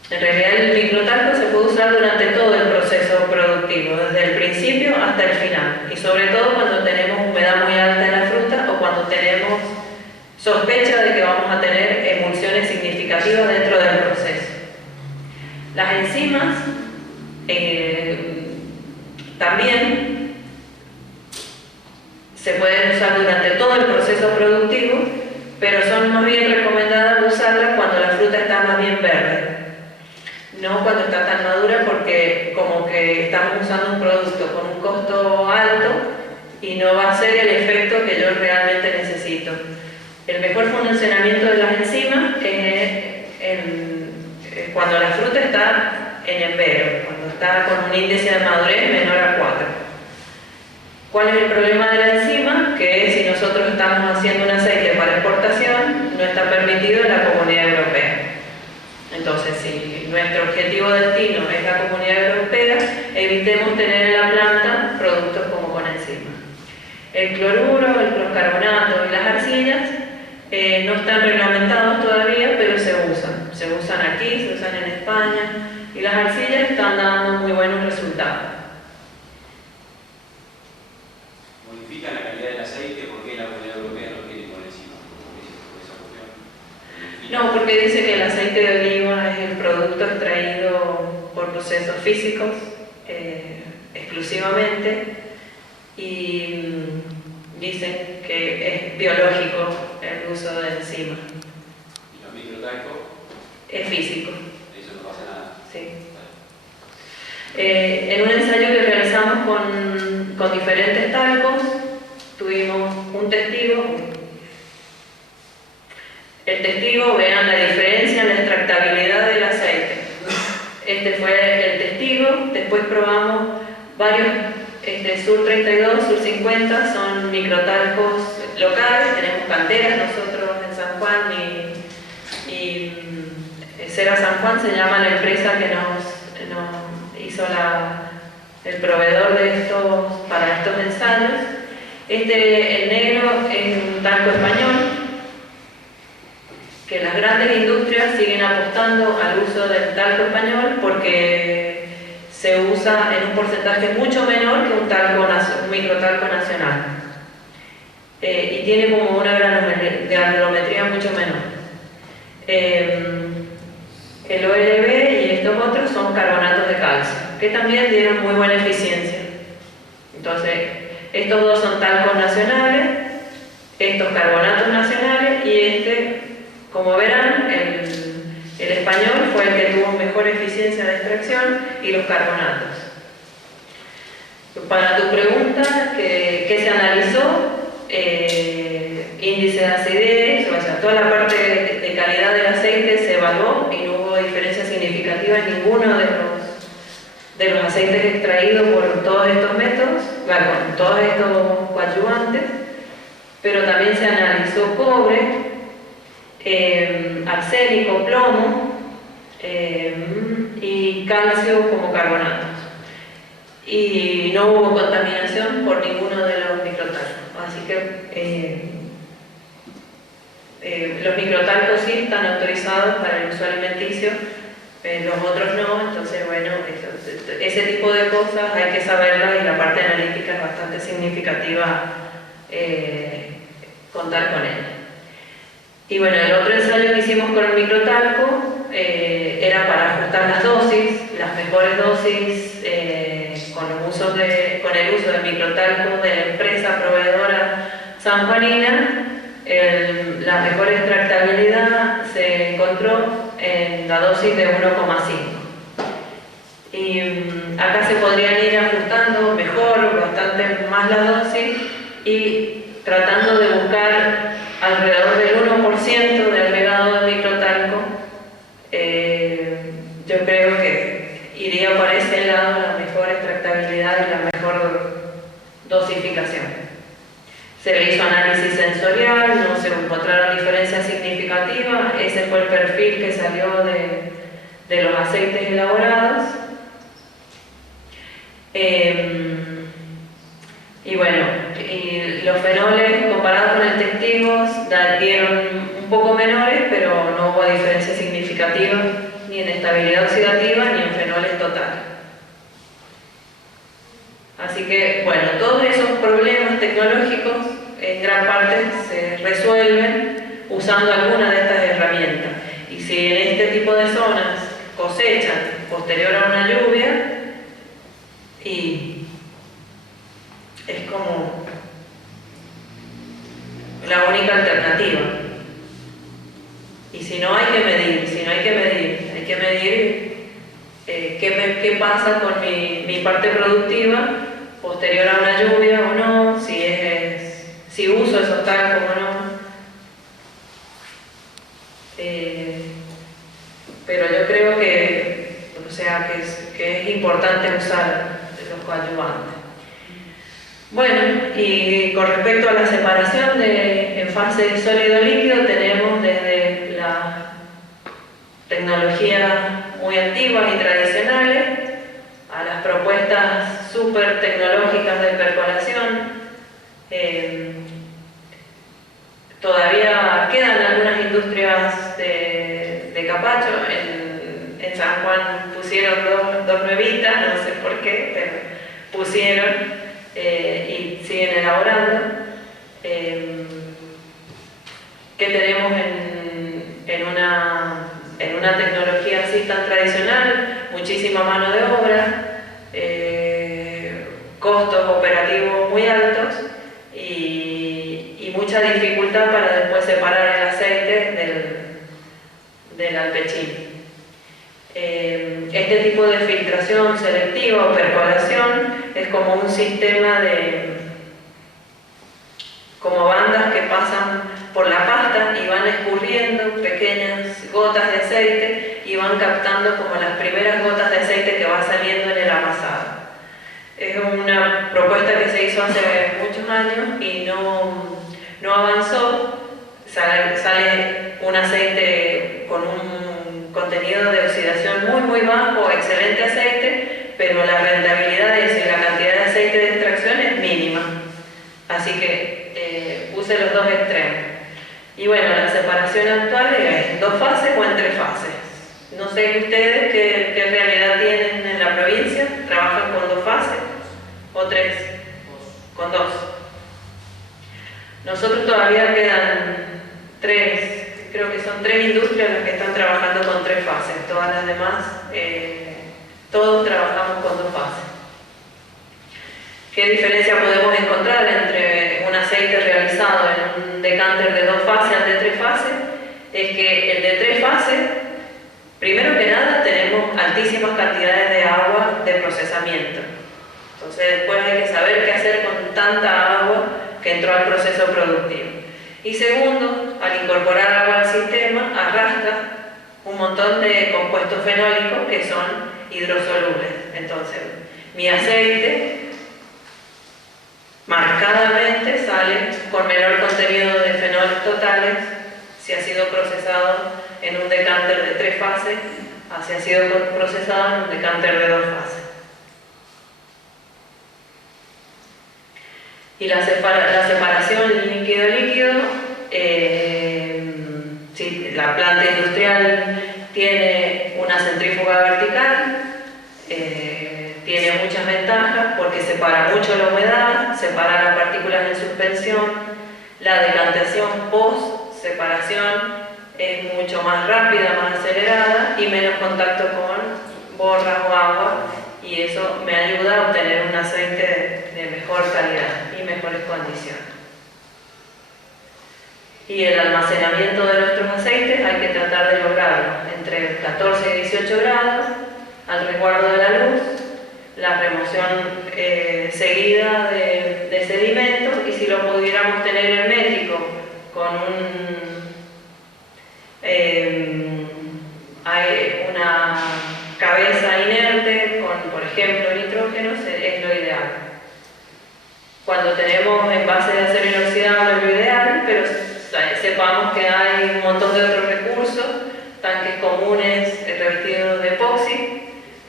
En realidad el microtalco se puede usar durante todo el proceso productivo, desde el principio hasta el final, y sobre todo cuando tenemos humedad muy alta en la fruta o cuando tenemos sospecha de que vamos a tener emulsiones significativas dentro del proceso. Las enzimas también se pueden usar durante todo el proceso productivo, pero son más bien recomendadas usarlas cuando la fruta está más bien verde, no cuando está tan madura, porque como que estamos usando un producto con un costo alto y no va a ser el efecto que yo realmente necesito. El mejor funcionamiento de las enzimas es cuando la fruta está en empero, cuando está con un índice de madurez menor a 4. ¿Cuál es el problema de la enzima? Que si nosotros estamos haciendo un aceite para exportación, no está permitido en la Comunidad Europea. Entonces, si nuestro objetivo de destino es la Comunidad Europea, evitemos tener en la planta productos como con enzima. El cloruro, los carbonatos y las arcillas no están reglamentados todavía, pero se usan. Se usan aquí, se usan en España, y las arcillas están dando muy buenos resultados. ¿Modifican la calidad del aceite? ¿Por qué la Comunidad Europea no tiene por encima? ¿Por esa cuestión? No, porque dice que el aceite de oliva es el producto extraído por procesos físicos exclusivamente, y dicen que es biológico el uso de enzimas. ¿Y los microtalcos? Es físico. Eso no pasa nada. Sí. En un ensayo que realizamos con diferentes talcos, tuvimos un testigo. El testigo, vean la diferencia en la extractabilidad del aceite. Este fue el testigo. Después probamos varios, Sur 32, Sur 50, son microtalcos locales. Tenemos canteras nosotros en San Juan y Cera San Juan se llama la empresa que nos hizo el proveedor para estos ensayos. El negro es un talco español, que las grandes industrias siguen apostando al uso del talco español porque se usa en un porcentaje mucho menor que un microtalco nacional. Y tiene como una granulometría mucho menor. El OLB y estos otros son carbonatos de calcio, que también tienen muy buena eficiencia. Entonces, estos dos son talcos nacionales, estos carbonatos nacionales, y este, como verán, el español fue el que tuvo mejor eficiencia de extracción, y los carbonatos. Para tu pregunta, ¿qué se analizó? Índice de acidez, o sea, toda la parte de calidad del aceite se evaluó y no hubo diferencia significativa en ninguno de los aceites extraídos por todos estos métodos, con todos estos coadyuvantes, pero también se analizó cobre, arsénico, plomo y calcio como carbonatos. Y no hubo contaminación por ninguno de los microtalcos. Así que los microtalcos sí están autorizados para el uso alimenticio, los otros no. Entonces, bueno, ese tipo de cosas hay que saberlas, y la parte analítica es bastante significativa contar con ella. Y bueno, el otro ensayo que hicimos con el microtalco era para ajustar las dosis, las mejores dosis con el uso de microtalco de la empresa proveedora sanjuanina. La mejor extractabilidad se encontró en la dosis de 1,5. Y acá se podrían ir ajustando mejor, bastante más la dosis, y tratando de buscar alrededor del 1% de agregado de microtalco. Yo creo que iría por ese lado la mejor extractabilidad y la mejor dosificación. Se le hizo análisis sensorial, no se encontraron diferencias significativas. Ese fue el perfil que salió de los aceites elaborados. Y bueno, los fenoles comparados con el testigos dieron un poco menores, pero no hubo diferencia significativa ni en estabilidad oxidativa ni en fenoles totales. Así que, bueno, todos esos problemas tecnológicos en gran parte se resuelven usando alguna de estas herramientas. Y si en este tipo de zonas cosechan posterior a una lluvia, y es como la única alternativa. Y si no, hay que medir, qué pasa con mi parte productiva posterior a una lluvia o no, si uso esos talcos o no. Pero yo creo que es importante usar los coadyuvantes. Bueno, y con respecto a la separación en fase sólido-líquido, tenemos desde las tecnologías muy antiguas y tradicionales a las propuestas súper tecnológicas de percolación. Todavía quedan algunas industrias de capacho. En San Juan pusieron dos nuevitas, no sé por qué, pero pusieron. Y siguen elaborando. ¿Qué tenemos en una tecnología así tan tradicional? Muchísima mano de obra, costos operativos muy altos y mucha dificultad para después separar el aceite del alpechín. Este tipo de filtración selectiva o percolación es como un sistema como bandas que pasan por la pasta y van escurriendo pequeñas gotas de aceite y van captando como las primeras gotas de aceite que va saliendo en el amasado. Es una propuesta que se hizo hace muchos años y no avanzó. Sale un aceite con un contenido de oxidación muy bajo, excelente aceite, pero la rentabilidad de eso y la cantidad de aceite de extracción es mínima. Así que puse los dos extremos. Y bueno, la separación actual es en 2 fases o en 3 fases. No sé ustedes qué realidad tienen en la provincia. ¿Trabajan con 2 fases o 3? Con 2. Nosotros todavía quedan 3, creo que son 3 industrias las que están trabajando con 3 fases. Todas las demás, todos trabajamos con 2 fases. ¿Qué diferencia podemos encontrar entre un aceite realizado en un decánter de 2 fases al de 3 fases? Es que el de 3 fases, primero que nada, tenemos altísimas cantidades de agua de procesamiento. Entonces después hay que saber qué hacer con tanta agua que entró al proceso productivo. Y segundo, al incorporar agua al sistema, arrastra un montón de compuestos fenólicos que son hidrosolubles. Entonces, mi aceite marcadamente sale con menor contenido de fenoles totales si ha sido procesado en un decánter de 3 fases, a si ha sido procesado en un decánter de 2 fases. Y la separación líquido-líquido, si la planta industrial tiene una centrífuga vertical, tiene muchas ventajas porque separa mucho la humedad, separa las partículas en suspensión, la decantación post-separación es mucho más rápida, más acelerada y menos contacto con borras o agua, y eso me ayuda a obtener un aceite de mejor calidad y mejores condiciones. Y el almacenamiento de nuestros aceites hay que tratar de lograrlo entre 14 y 18 grados, al resguardo de la luz, la remoción seguida de sedimentos, y si lo pudiéramos tener hermético con una cabeza inerte con, por ejemplo, nitrógeno, es lo ideal. Cuando tenemos envases de acero inoxidable es lo ideal, pero sepamos que hay un montón de otros recursos, tanques comunes revestidos de epoxi,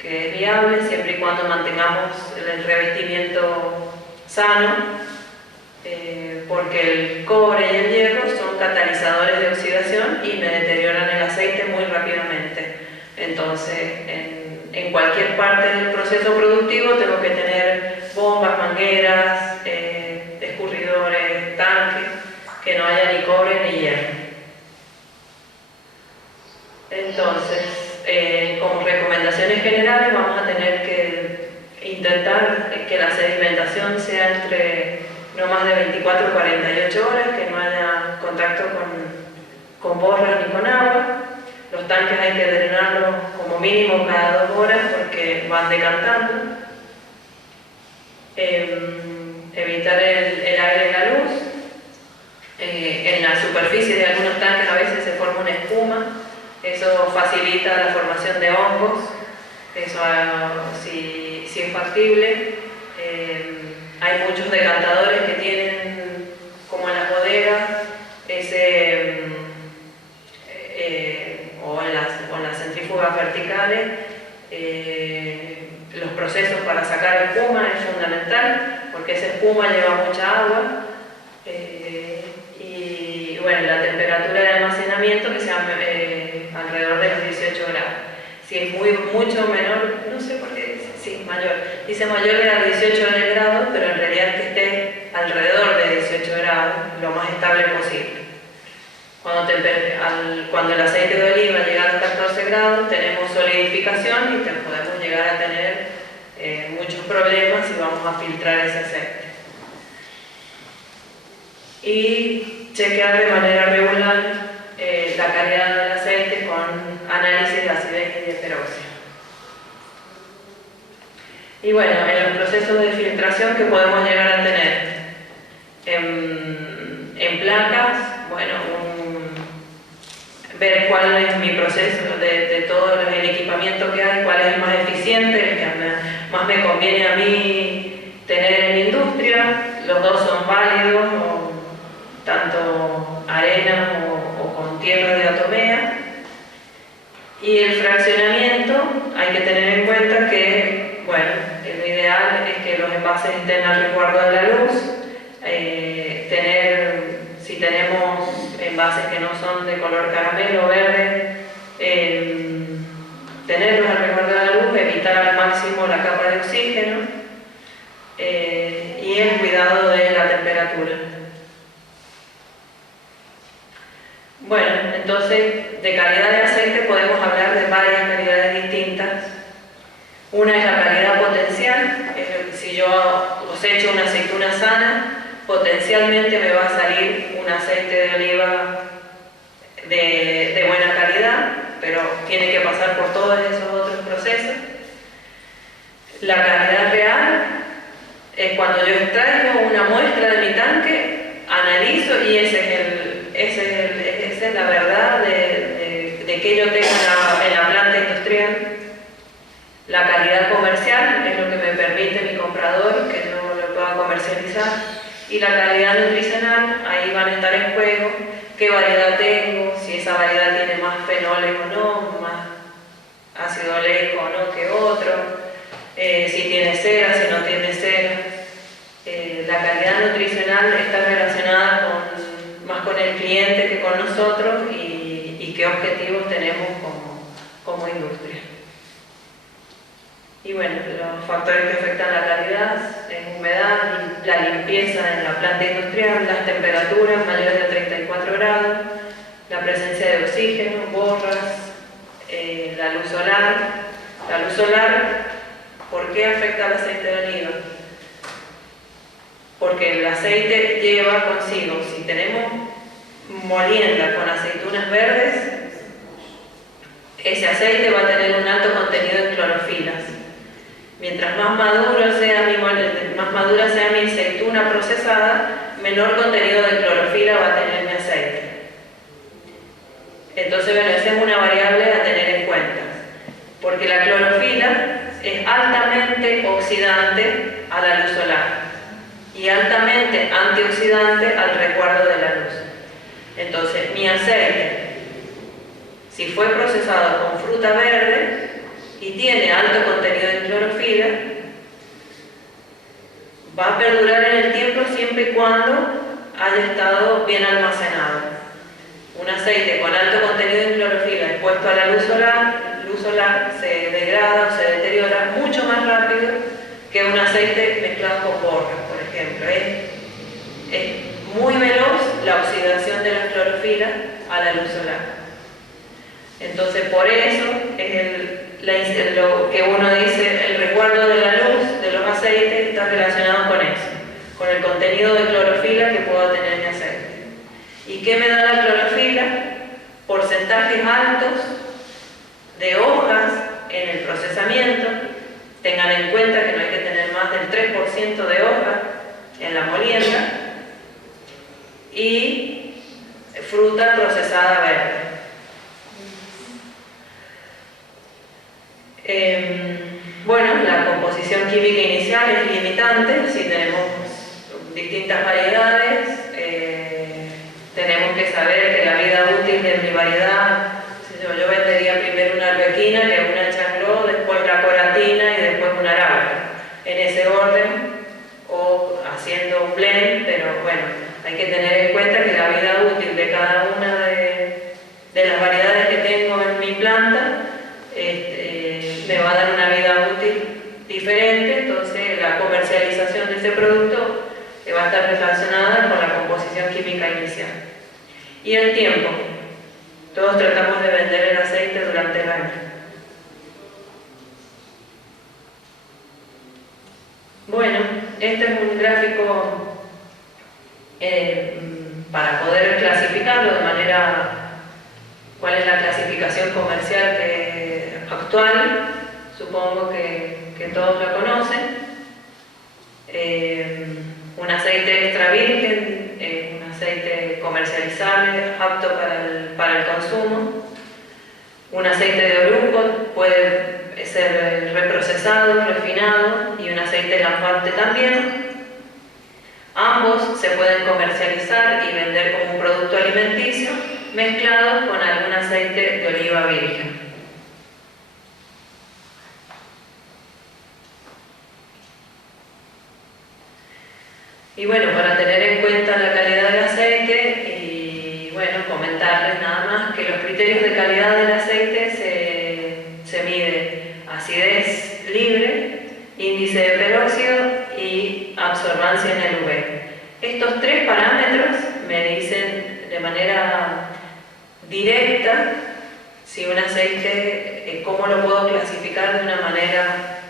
que es viable siempre y cuando mantengamos el revestimiento sano, porque el cobre y el hierro son catalizadores de oxidación y me deterioran el aceite muy rápidamente. Entonces, en cualquier parte del proceso productivo tengo que tener bombas, mangueras, escurridores, tanques, que no haya ni cobre ni hierro. Entonces, como recomendaciones generales, vamos a tener que intentar que la sedimentación sea entre no más de 24 o 48 horas, que no haya contacto con borras ni con agua. Los tanques hay que drenarlos como mínimo cada 2 horas porque van decantando. Evitar el aire y la luz. En la superficie de algunos tanques a veces se forma una espuma. Eso facilita la formación de hongos. Eso, si es factible. Hay muchos decantadores que tienen, como en las bodegas, o en las centrífugas verticales, los procesos para sacar espuma es fundamental, porque esa espuma lleva mucha agua, y bueno, la temperatura de almacenamiento que sea alrededor de los 18 grados. Si es mucho menor, no sé por qué, sí, mayor. Dice mayor de los 18 grados, pero en realidad que esté alrededor de 18 grados, lo más estable posible. Cuando el aceite de oliva llega a los 14 grados, tenemos solidificación y podemos llegar a tener muchos problemas si vamos a filtrar ese aceite. Y chequear de manera regular la calidad del aceite con análisis de acidez y de peróxido. Y bueno, en los procesos de filtración que podemos llegar a tener en placas, bueno, ver cuál es mi proceso de todo el equipamiento que hay, cuál es el más eficiente, el que más me conviene a mí tener en la industria. Los dos son válidos, tanto arena o con tierra de atomea. Y el fraccionamiento, hay que tener en cuenta que, bueno, lo ideal es que los envases estén al resguardo de la luz, si tenemos envases que no son de color caramelo o verde, tenerlos al resguardo de la luz, evitar al máximo la capa de oxígeno y el cuidado de la temperatura. Bueno, entonces de calidad de aceite podemos hablar de varias calidades distintas. Una es la calidad potencial, si si yo cosecho una aceituna sana, potencialmente me va a salir un aceite de oliva de buena calidad, pero tiene que pasar por todos esos otros procesos. La calidad real es cuando yo extraigo una muestra de mi tanque, analizo y esa es la verdad de que yo tengo en la planta industrial. La calidad comercial es lo que me permite mi comprador que yo lo pueda comercializar, y la calidad nutricional, ahí van a estar en juego qué variedad tengo, si esa variedad tiene más fenoles o no, más ácido oleico o no que otro, si tiene cera, si no tiene cera. La calidad nutricional está relacionada más con el cliente que con nosotros y qué objetivos tenemos como industria. Y bueno, los factores que afectan la calidad es humedad, la limpieza en la planta industrial, las temperaturas mayores de 34 grados, la presencia de oxígeno, borras, la luz solar. La luz solar, ¿por qué afecta al aceite de oliva? Porque el aceite lleva consigo, si tenemos molienda con aceitunas verdes, ese aceite va a tener un alto contenido en clorofilas. Mientras más madura sea mi aceituna procesada, menor contenido de clorofila va a tener mi aceite. Entonces, bueno, esa es una variable a tener en cuenta, porque la clorofila es altamente oxidante a la luz solar y altamente antioxidante al resguardo de la luz. Entonces, mi aceite, si fue procesado con fruta verde y tiene alto contenido en clorofila, va a perdurar en el tiempo siempre y cuando haya estado bien almacenado. Un aceite con alto contenido en clorofila expuesto a la luz solar se degrada o se deteriora mucho más rápido que un aceite mezclado con borras, por ejemplo. Es muy veloz la oxidación de la clorofila a la luz solar. Entonces, por eso es lo que uno dice, el resguardo de la luz de los aceites está relacionado con eso, con el contenido de clorofila que pueda tener mi aceite. ¿Y qué me da la clorofila? Porcentajes altos de hojas en el procesamiento. Tengan en cuenta que no hay que tener más del 3% de hoja en la molienda, y fruta procesada verde. Bueno, la composición química inicial es limitante. Si tenemos distintas variedades, tenemos que saber que la vida útil de mi variedad, yo vendería primero una arbequina, que una changró, después la coratina y después una arauca, en ese orden, o haciendo un blend, pero bueno, hay que tener en cuenta que la vida útil de cada una de las variedades que tengo en mi planta me va a dar una vida útil diferente. Entonces la comercialización de ese producto va a estar relacionada con la composición química inicial. Y el tiempo. Todos tratamos de vender el aceite durante el año. Bueno, este es un gráfico para poder clasificarlo de manera, cuál es la clasificación comercial actual. Supongo que todos lo conocen. Un aceite extra virgen, un aceite comercializable, apto para el consumo. Un aceite de orujo puede ser reprocesado, refinado, y un aceite lampante también. Ambos se pueden comercializar y vender como un producto alimenticio mezclado con algún aceite de oliva virgen. Y bueno, para tener en cuenta la calidad del aceite, y bueno, comentarles nada más que los criterios de calidad del aceite se mide acidez libre, índice de peróxido y absorbancia en el UV. Estos tres parámetros me dicen de manera directa si un aceite, cómo lo puedo clasificar de una manera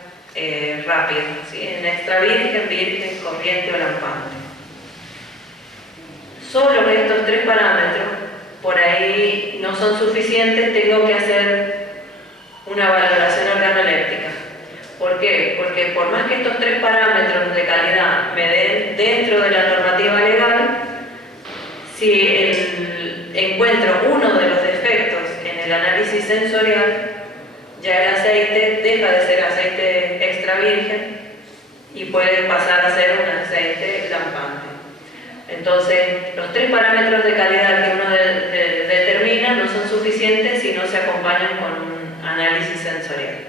rápido, ¿sí? En extra virgen, virgen, corriente o lampante. Solo estos 3 parámetros por ahí no son suficientes, tengo que hacer una valoración organoléptica. ¿Por qué? Porque por más que estos 3 parámetros de calidad me den dentro de la normativa legal, si encuentro uno de los defectos en el análisis sensorial, ya el aceite deja de ser aceite extra virgen y puede pasar a ser un aceite lampante. Entonces, los 3 parámetros de calidad que uno determina no son suficientes si no se acompañan con un análisis sensorial.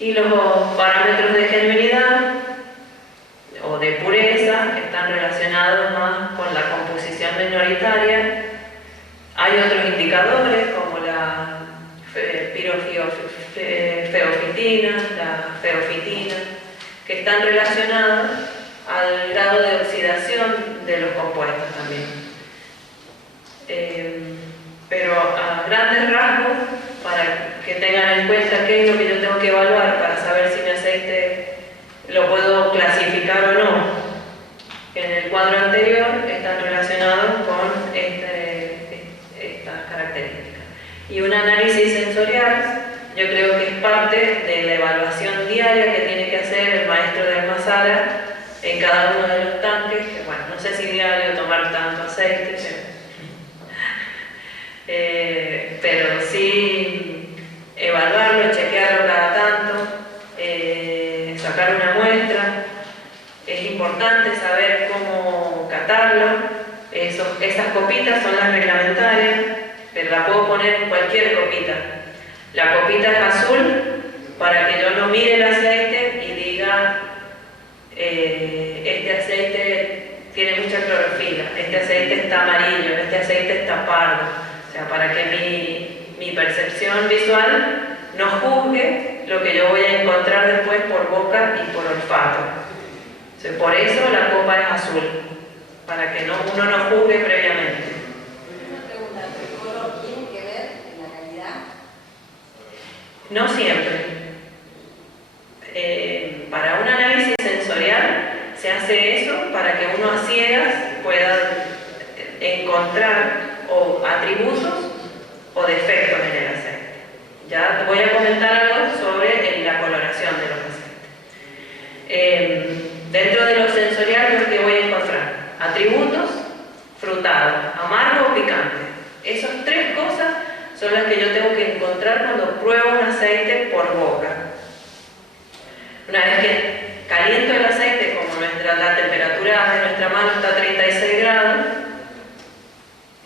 Y los parámetros de genuinidad o de pureza están relacionados más con la composición minoritaria. Hay otros indicadores como la pirofeofitina, la feofitina, que están relacionados al grado de oxidación de los compuestos también. Pero a grandes rasgos, para que tengan en cuenta qué es lo que yo tengo que evaluar para saber si mi aceite lo puedo clasificar o no, en el cuadro anterior están relacionados con estas características. Y un análisis sensorial, yo creo que es parte de la evaluación diaria que tiene que hacer el maestro de almazara en cada uno de los tanques, que bueno, no sé si diario tomar tanto aceite, pero sí evaluarlo, chequearlo cada tanto, sacar una muestra. Es importante saber cómo catarlo. Esas copitas son las reglamentarias, pero la puedo poner en cualquier copita. La copita es azul para que yo no mire el aceite y diga este aceite tiene mucha clorofila, este aceite está amarillo, este aceite está pardo. O sea, para que mi percepción visual no juzgue lo que yo voy a encontrar después por boca y por olfato. O sea, por eso la copa es azul, para que uno no juzgue previamente. Una pregunta, ¿el color tiene que ver en la calidad? No siempre. Para un análisis sensorial se hace eso para que uno a ciegas pueda encontrar o atributos o defectos en el aceite. Ya voy a comentar algo sobre la coloración de los aceites. Dentro de lo sensorial, ¿qué voy a encontrar? Atributos, frutado, amargo o picante. Esas 3 cosas son las que yo tengo que encontrar cuando pruebo un aceite por boca. Una vez que caliento el aceite, como la temperatura de nuestra mano está a 36 grados,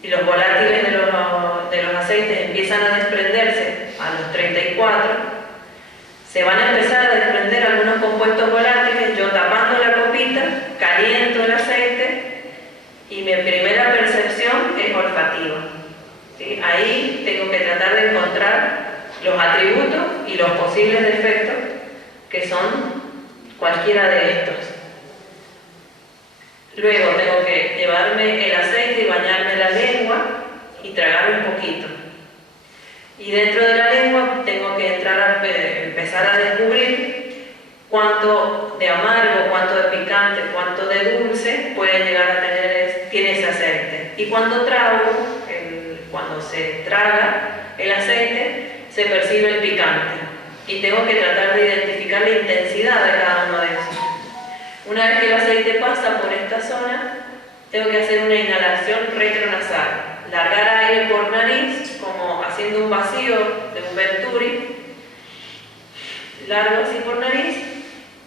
y los volátiles de los aceites empiezan a desprenderse a los 34, se van a empezar a desprender algunos compuestos volátiles. Yo tapando la copita, caliento el aceite y mi primera percepción es olfativa. ¿Sí? Ahí tengo que tratar de encontrar los atributos y los posibles defectos, que son cualquiera de estos. Luego tengo que llevarme el aceite y bañarme la lengua y tragar un poquito. Y dentro de la lengua tengo que empezar a descubrir cuánto de amargo, cuánto de picante, cuánto de dulce puede llegar a tiene ese aceite. Y cuando se traga el aceite, se percibe el picante. Y tengo que tratar de identificar la intensidad de cada uno de esos. Una vez que el aceite pasa por esta zona, tengo que hacer una inhalación retronasal. Largar aire por nariz, como haciendo un vacío de un venturi. Largo así por nariz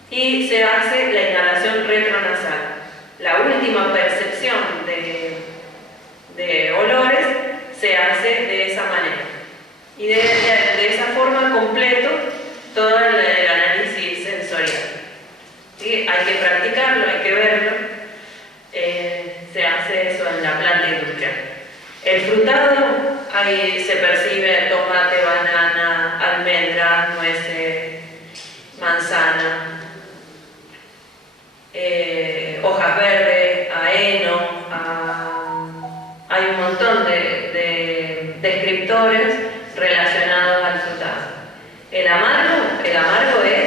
y se hace la inhalación retronasal. La última percepción de olores se hace de esa manera. Y de esa forma completo todo el análisis sensorial. ¿Sí? Hay que practicarlo, hay que verlo. Se hace eso en la planta industrial. El frutado, ahí se percibe tomate, banana, almendra, nueces, manzana, hojas verdes, heno. Hay un montón de descriptores relacionados al frutado. El amargo es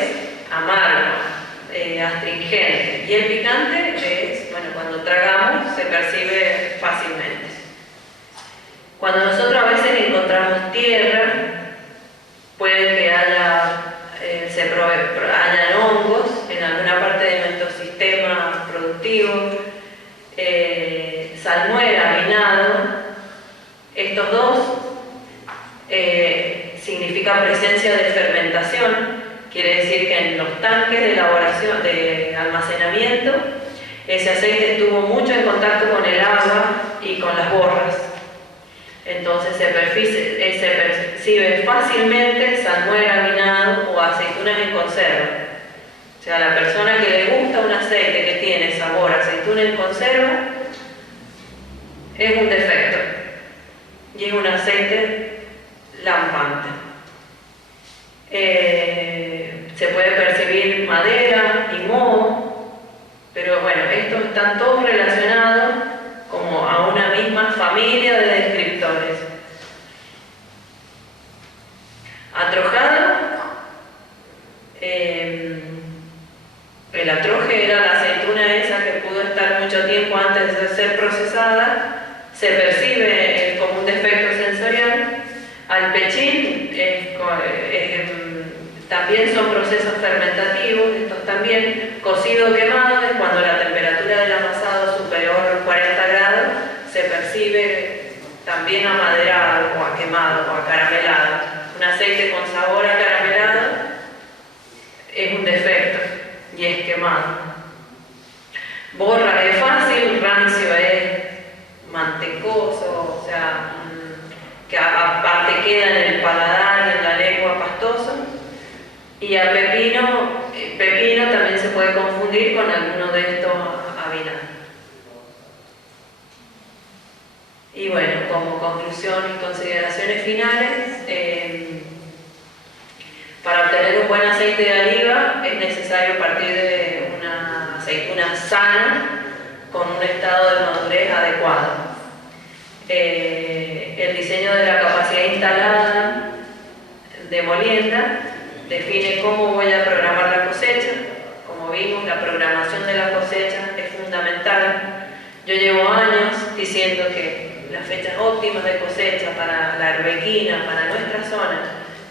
significa presencia de fermentación, quiere decir que en los tanques de elaboración, de almacenamiento, ese aceite estuvo mucho en contacto con el agua y con las borras. Entonces se percibe fácilmente salmuera, vinado o aceitunas en conserva. O sea, a la persona que le gusta un aceite que tiene sabor a aceituna en conserva, es un defecto. Y es un aceite lampante. Se puede percibir madera y moho, pero bueno, estos están todos relacionados como a una misma familia de descriptores. Atrojado, el atroje era la aceituna esa que pudo estar mucho tiempo antes de ser procesada, se percibe como un defecto sensorial. Al pechín también son procesos fermentativos, estos también. Cocido quemado es cuando la temperatura del amasado superior a 40 grados, se percibe también amaderado o a quemado o acaramelado. Un aceite con sabor acaramelado es un defecto y es quemado. Borra es fácil, rancio es mantecoso, o sea, que aparte queda en el paladar y en la lengua pastoso. Y a pepino también se puede confundir con alguno de estos avinados. Y bueno, como conclusión y consideraciones finales, para obtener un buen aceite de oliva es necesario partir de una aceituna sana con un estado de madurez adecuado. El diseño de la capacidad instalada de molienda define cómo voy a programar la cosecha. Como vimos, la programación de la cosecha es fundamental. Yo llevo años diciendo que las fechas óptimas de cosecha para la arbequina, para nuestra zona,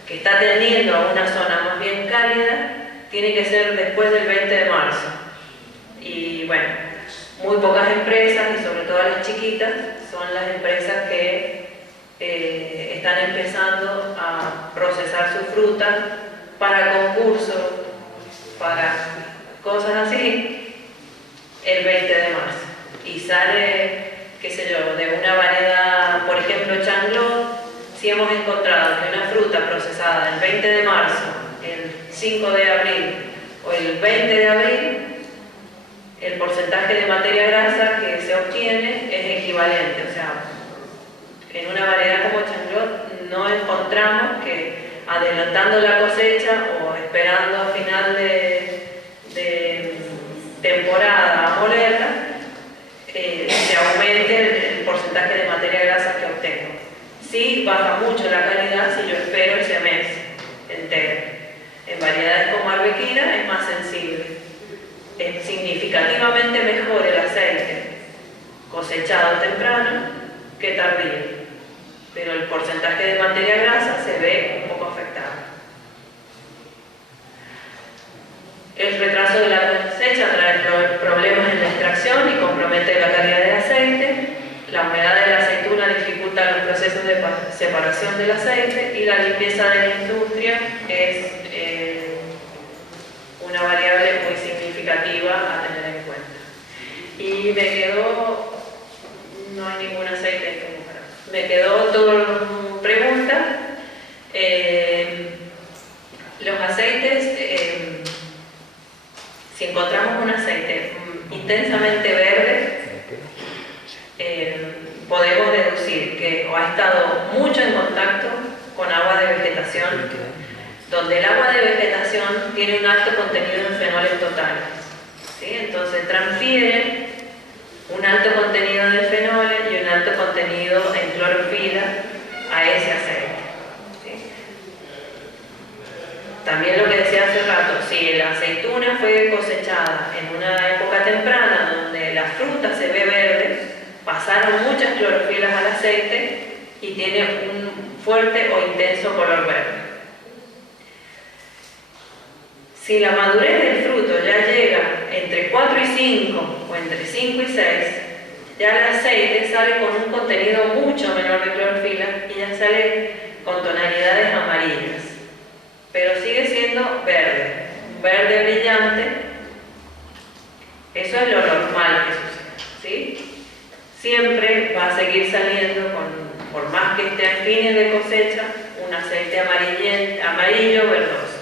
que está tendiendo a una zona más bien cálida, tiene que ser después del 20 de marzo. Y bueno, muy pocas empresas, y sobre todo las chiquitas, son las empresas que están empezando a procesar su fruta para concursos, para cosas así, el 20 de marzo. Y sale, qué sé yo, de una variedad, por ejemplo, changlot. Si hemos encontrado que una fruta procesada el 20 de marzo, el 5 de abril o el 20 de abril, el porcentaje de materia grasa que se obtiene es equivalente. O sea, en una variedad como changlot no encontramos que adelantando la cosecha o esperando a final de temporada a molerla, se aumente el porcentaje de materia grasa que obtengo. Sí baja mucho la calidad si yo espero ese mes entero. En variedades como arbequina es más sensible. Es significativamente mejor el aceite cosechado temprano que tardío, pero el porcentaje de materia grasa se ve un poco afectado. El retraso de la cosecha trae problemas en la extracción y compromete la calidad del aceite. La humedad de la aceituna dificulta los procesos de separación del aceite y la limpieza de la industria es una variable muy significativa a tener en cuenta. Y me quedó, no hay ningún aceite que comparar. Me quedó todo pregunta. Los aceites, si encontramos un aceite intensamente verde, podemos deducir que o ha estado mucho en contacto con agua de vegetación, donde el agua de vegetación tiene un alto contenido en fenoles totales, ¿sí? Entonces transfiere un alto contenido de fenoles y un alto contenido en clorofila a ese aceite, ¿sí? También lo que decía hace rato, si la aceituna fue cosechada en una época temprana donde la fruta se ve verde, pasaron muchas clorofilas al aceite y tiene un fuerte o intenso color verde. Si la madurez del fruto ya llega entre 4 y 5 o entre 5 y 6, ya el aceite sale con un contenido mucho menor de clorofila y ya sale con tonalidades amarillas, pero sigue siendo verde, un verde brillante. Eso es lo normal que sucede, ¿sí? Siempre va a seguir saliendo, por más que esté en fines de cosecha, un aceite amarillo verdoso.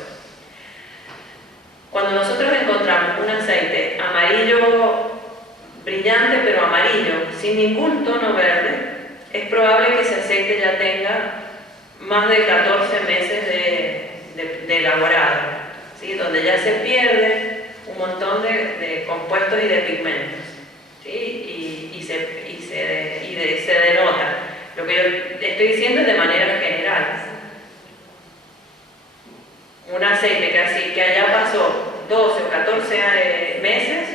Cuando nosotros encontramos un aceite amarillo brillante, pero amarillo, sin ningún tono verde, es probable que ese aceite ya tenga más de 14 meses de elaborado, ¿sí? Donde ya se pierde un montón de compuestos y de pigmentos, ¿sí? Se denota. Lo que yo estoy diciendo es de manera general. Un aceite que allá pasó 12 o 14 meses,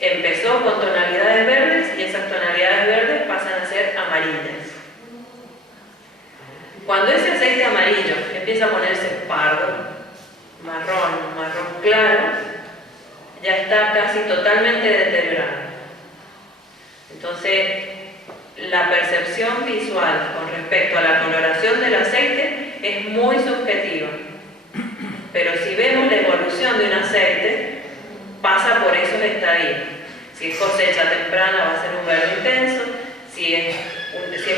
empezó con tonalidades verdes y esas tonalidades verdes pasan a ser amarillas. Cuando ese aceite amarillo empieza a ponerse pardo, marrón claro, ya está casi totalmente deteriorado. Entonces, la percepción visual con respecto a la coloración del aceite es muy subjetiva. Pero si vemos la evolución de un aceite, pasa por esos estadios. Si es cosecha temprana va a ser un verde intenso, si es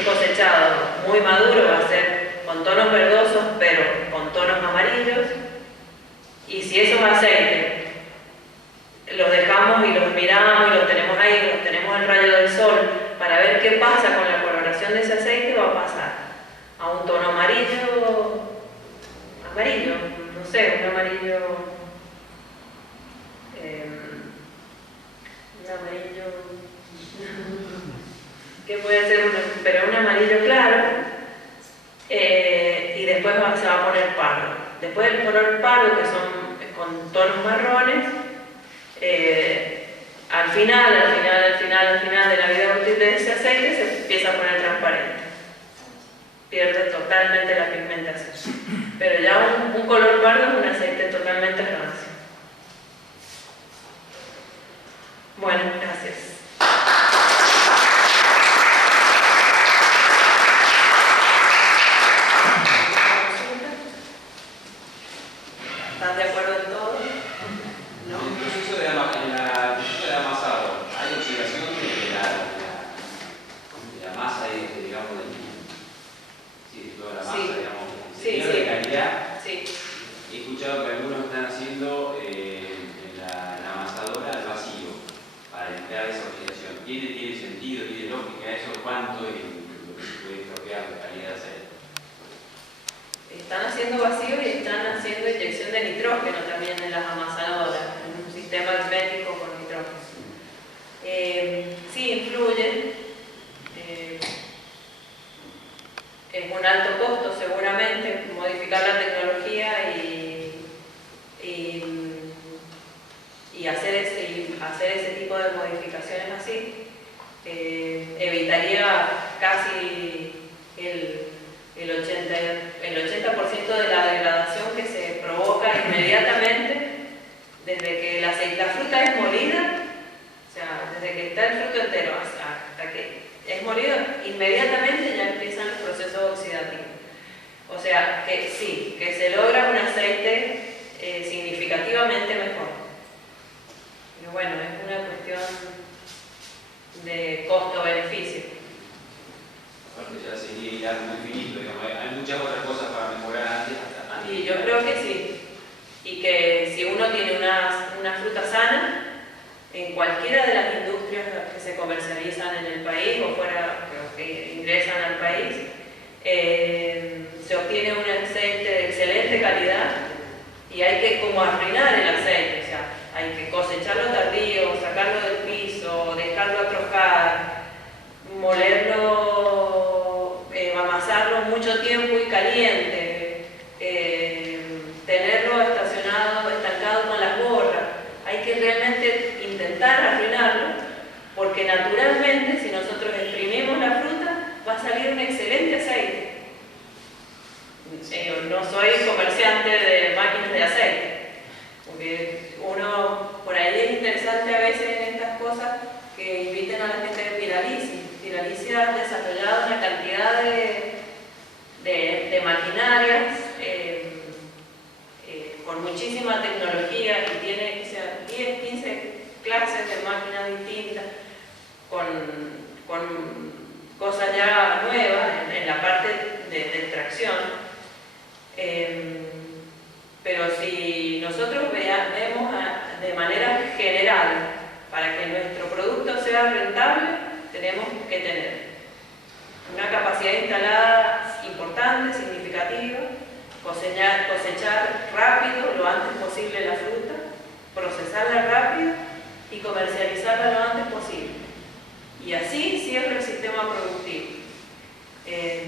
cosechado muy maduro va a ser con tonos verdosos pero con tonos amarillos. Y si esos aceites los dejamos y los miramos y los tenemos ahí, los tenemos al rayo del sol para ver qué pasa con la coloración de ese aceite, va a pasar a un tono amarillo, no sé, un amarillo que puede ser pero un amarillo claro, y después se va a poner pardo. Después del color pardo, que son con tonos marrones, al final de la vida útil de ese aceite se empieza a poner transparente, pierde totalmente la pigmentación, pero ya un color pardo es un aceite totalmente rancio. Bueno, gracias. ¿Están de acuerdo en todo? ¿No? En el proceso de amasado, ¿hay oxidación de la masa, digamos, de toda la masa, Sí. digamos, Sí, de sí. calidad? Sí. He escuchado que algunos están haciendo en la amasadora al vacío para evitar esa oxidación. ¿Tiene sentido, tiene lógica eso? ¿Cuánto es lo que se puede estropear de calidad de aceite? Están haciendo vacío y están haciendo inyección de nitrógeno también en las amasadoras, en un sistema hermético con nitrógeno. Sí, influye. Es un alto costo seguramente modificar la tecnología y hacer ese tipo de modificaciones así. Evitaría casi el 80% de la degradación que se provoca inmediatamente desde que la fruta es molida, o sea, desde que está el fruto entero hasta que es molido, inmediatamente ya empiezan los procesos oxidativos. O sea, que sí, que se logra un aceite significativamente mejor. Pero bueno, es una cuestión de costo-beneficio. Aparte ya sería muy finito, digamos, hay muchas otras cosas para mejorar antes. Y yo creo que sí. Y que si uno tiene una fruta sana, en cualquiera de las industrias que se comercializan en el país o fuera, que ingresan al país, se obtiene un aceite de excelente calidad y hay que como arruinar el aceite, o sea, hay que cosecharlo tardío, sacarlo del piso, dejarlo atrojar, molerlo, amasarlo mucho tiempo y caliente, tenerlo estancado con las borras. Hay que realmente intentar arruinarlo, porque naturalmente si nosotros exprimimos la fruta va a salir un excelente aceite. No soy comerciante de máquinas de aceite, porque uno, por ahí es interesante a veces en estas cosas que inviten a la gente de Piralici. Piralici ha desarrollado una cantidad de con muchísima tecnología y tiene, o sea, 10, 15 clases de máquinas distintas, con cosas ya nuevas en la parte de extracción. Pero si nosotros vemos de manera general, para que nuestro producto sea rentable, tenemos que tener una capacidad instalada importante, significativa, cosechar rápido, lo antes posible la fruta, procesarla rápido y comercializarla lo antes posible. Y así cierra el sistema productivo. Es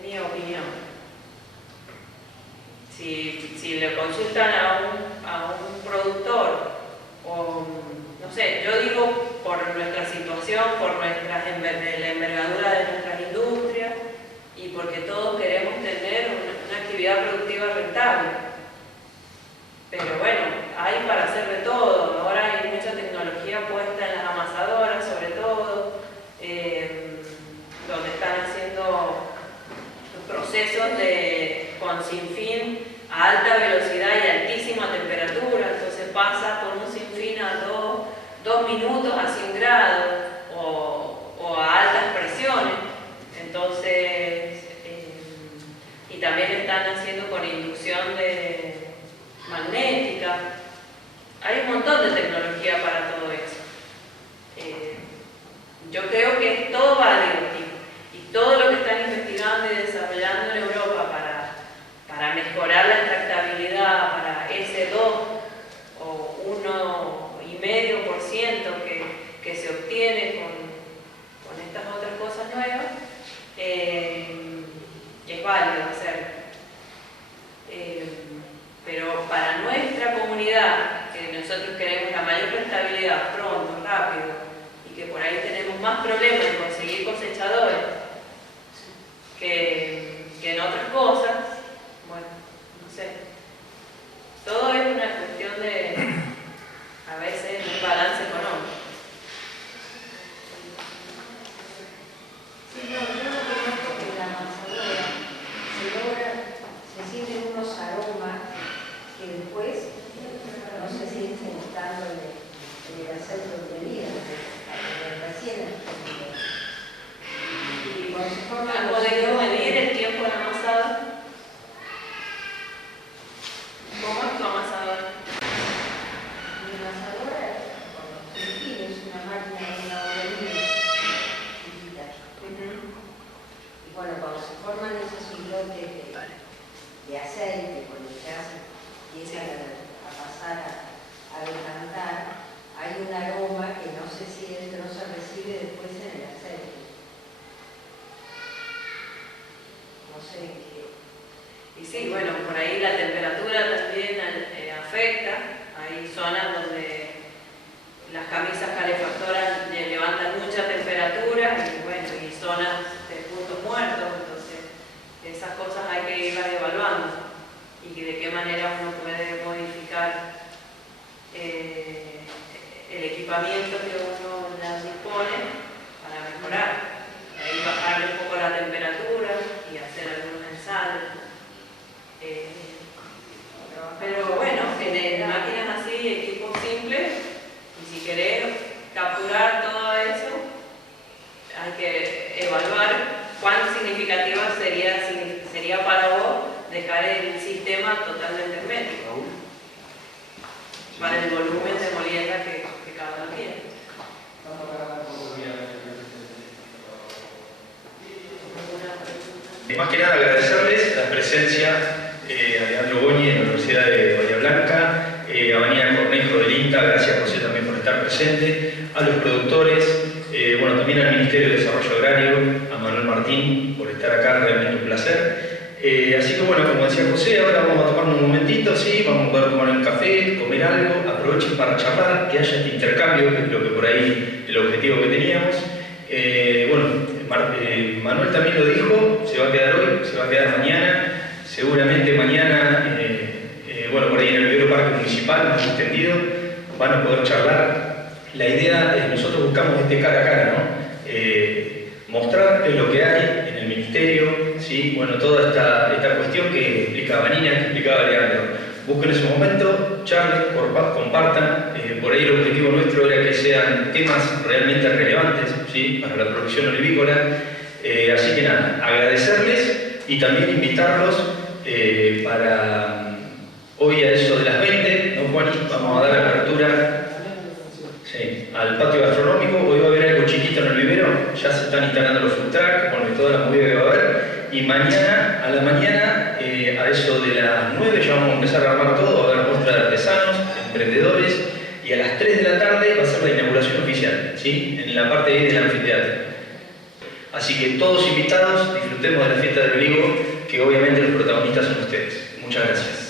mi opinión. Si le consultan a un productor, o no sé, yo digo por nuestra situación, por la envergadura de nuestras industrias y porque todos queremos tener una actividad productiva rentable. Pero bueno, hay para hacer de todo. Ahora hay mucha tecnología puesta en las amasadoras, sobre todo, donde están haciendo procesos con sinfín a alta velocidad y altísima temperatura, entonces pasa con un sinfín a 2 minutos a 100 grados o a altas presiones. Entonces, y también están haciendo con inducción magnética. Hay un montón de tecnología para todo eso. Yo creo que es todo válido y todo lo que están investigando y desarrollando en Europa para mejorar la extractabilidad, para ese 2 o 1,5% que se obtiene con estas otras cosas nuevas, es válido hacerlo. Pero para nuestra comunidad, que nosotros queremos la mayor rentabilidad pronto, rápido, y que por ahí tenemos más problemas en conseguir cosechadores que en otras cosas, bueno, no sé. Todo es una cuestión de, a veces, un balance económico. Sí, no, yo no conozco que en la amasadora se sienten unos aromas que después no se sienten estando en el hacer tonterías, recién. Y cuando se forman ¿Han los podido aromas, medir el tiempo de amasado? ¿Cómo es tu amasadora? mi amasadora, es una máquina de una bombilla chiquita. Y bueno, cuando se forman esos islotes de aceite, cuando ya se empiezan a pasar a decantar, hay un aroma que no se siente, no se recibe después en el aceite. No sé qué. Y sí, bueno, por ahí la temperatura también afecta. Hay zonas donde las camisas calefactoras levantan mucha temperatura y bueno, y zonas de puntos muertos, entonces esas cosas hay que irlas evaluando y de qué manera uno puede modificar el equipamiento que uno las dispone para mejorar. Ahí bajarle un poco la temperatura y hacer algunos ensayos. Pero bueno, en máquinas así, equipos simples, y si querés capturar todo eso, hay que evaluar cuán significativa sería para vos dejar el sistema totalmente hermético para el volumen de molienda que cada uno tiene. Más que nada agradecerles la presencia a Leandro Goñi de la Universidad de Bahía Blanca, a Vanina Cornejo del INTA, gracias José también por estar presente, a los productores, bueno, también al Ministerio de Desarrollo Agrario, a Manuel Martín por estar acá, realmente un placer. Así que bueno, como decía José, ahora vamos a tomarnos un momentito, ¿sí? Vamos a poder tomar un café, comer algo, aprovechen para charlar, que haya este intercambio, que es lo que por ahí el objetivo que teníamos. Bueno, Manuel también lo dijo, se va a quedar hoy, se va a quedar mañana, seguramente mañana, bueno, por ahí en el Vivero Parque Municipal, más extendido, van a poder charlar. La idea es, nosotros buscamos este cara a cara, ¿no? Mostrar lo que hay en el Ministerio, ¿sí? ¿sí? Bueno, toda esta cuestión que explica Vanina, que explicaba Leandro. Busquen en su momento, charlen, compartan. Por ahí el objetivo nuestro era que sean temas realmente relevantes, ¿sí? Para la producción olivícola. Así que nada, agradecerles y también invitarlos para hoy a eso de las 20, ¿no, Juan? Vamos a dar apertura al patio gastronómico. Hoy va a haber algo chiquito en el vivero, ya se están instalando los food trucks, con toda la movida que va a haber. Y mañana, a la mañana, a eso de las 9, ya vamos a empezar a armar todo, va a haber muestra de artesanos, emprendedores, y a las 3 de la tarde va a ser la inauguración oficial, ¿sí? En la parte ahí del anfiteatro. Así que todos invitados, disfrutemos de la fiesta del olivo, que obviamente los protagonistas son ustedes. Muchas gracias.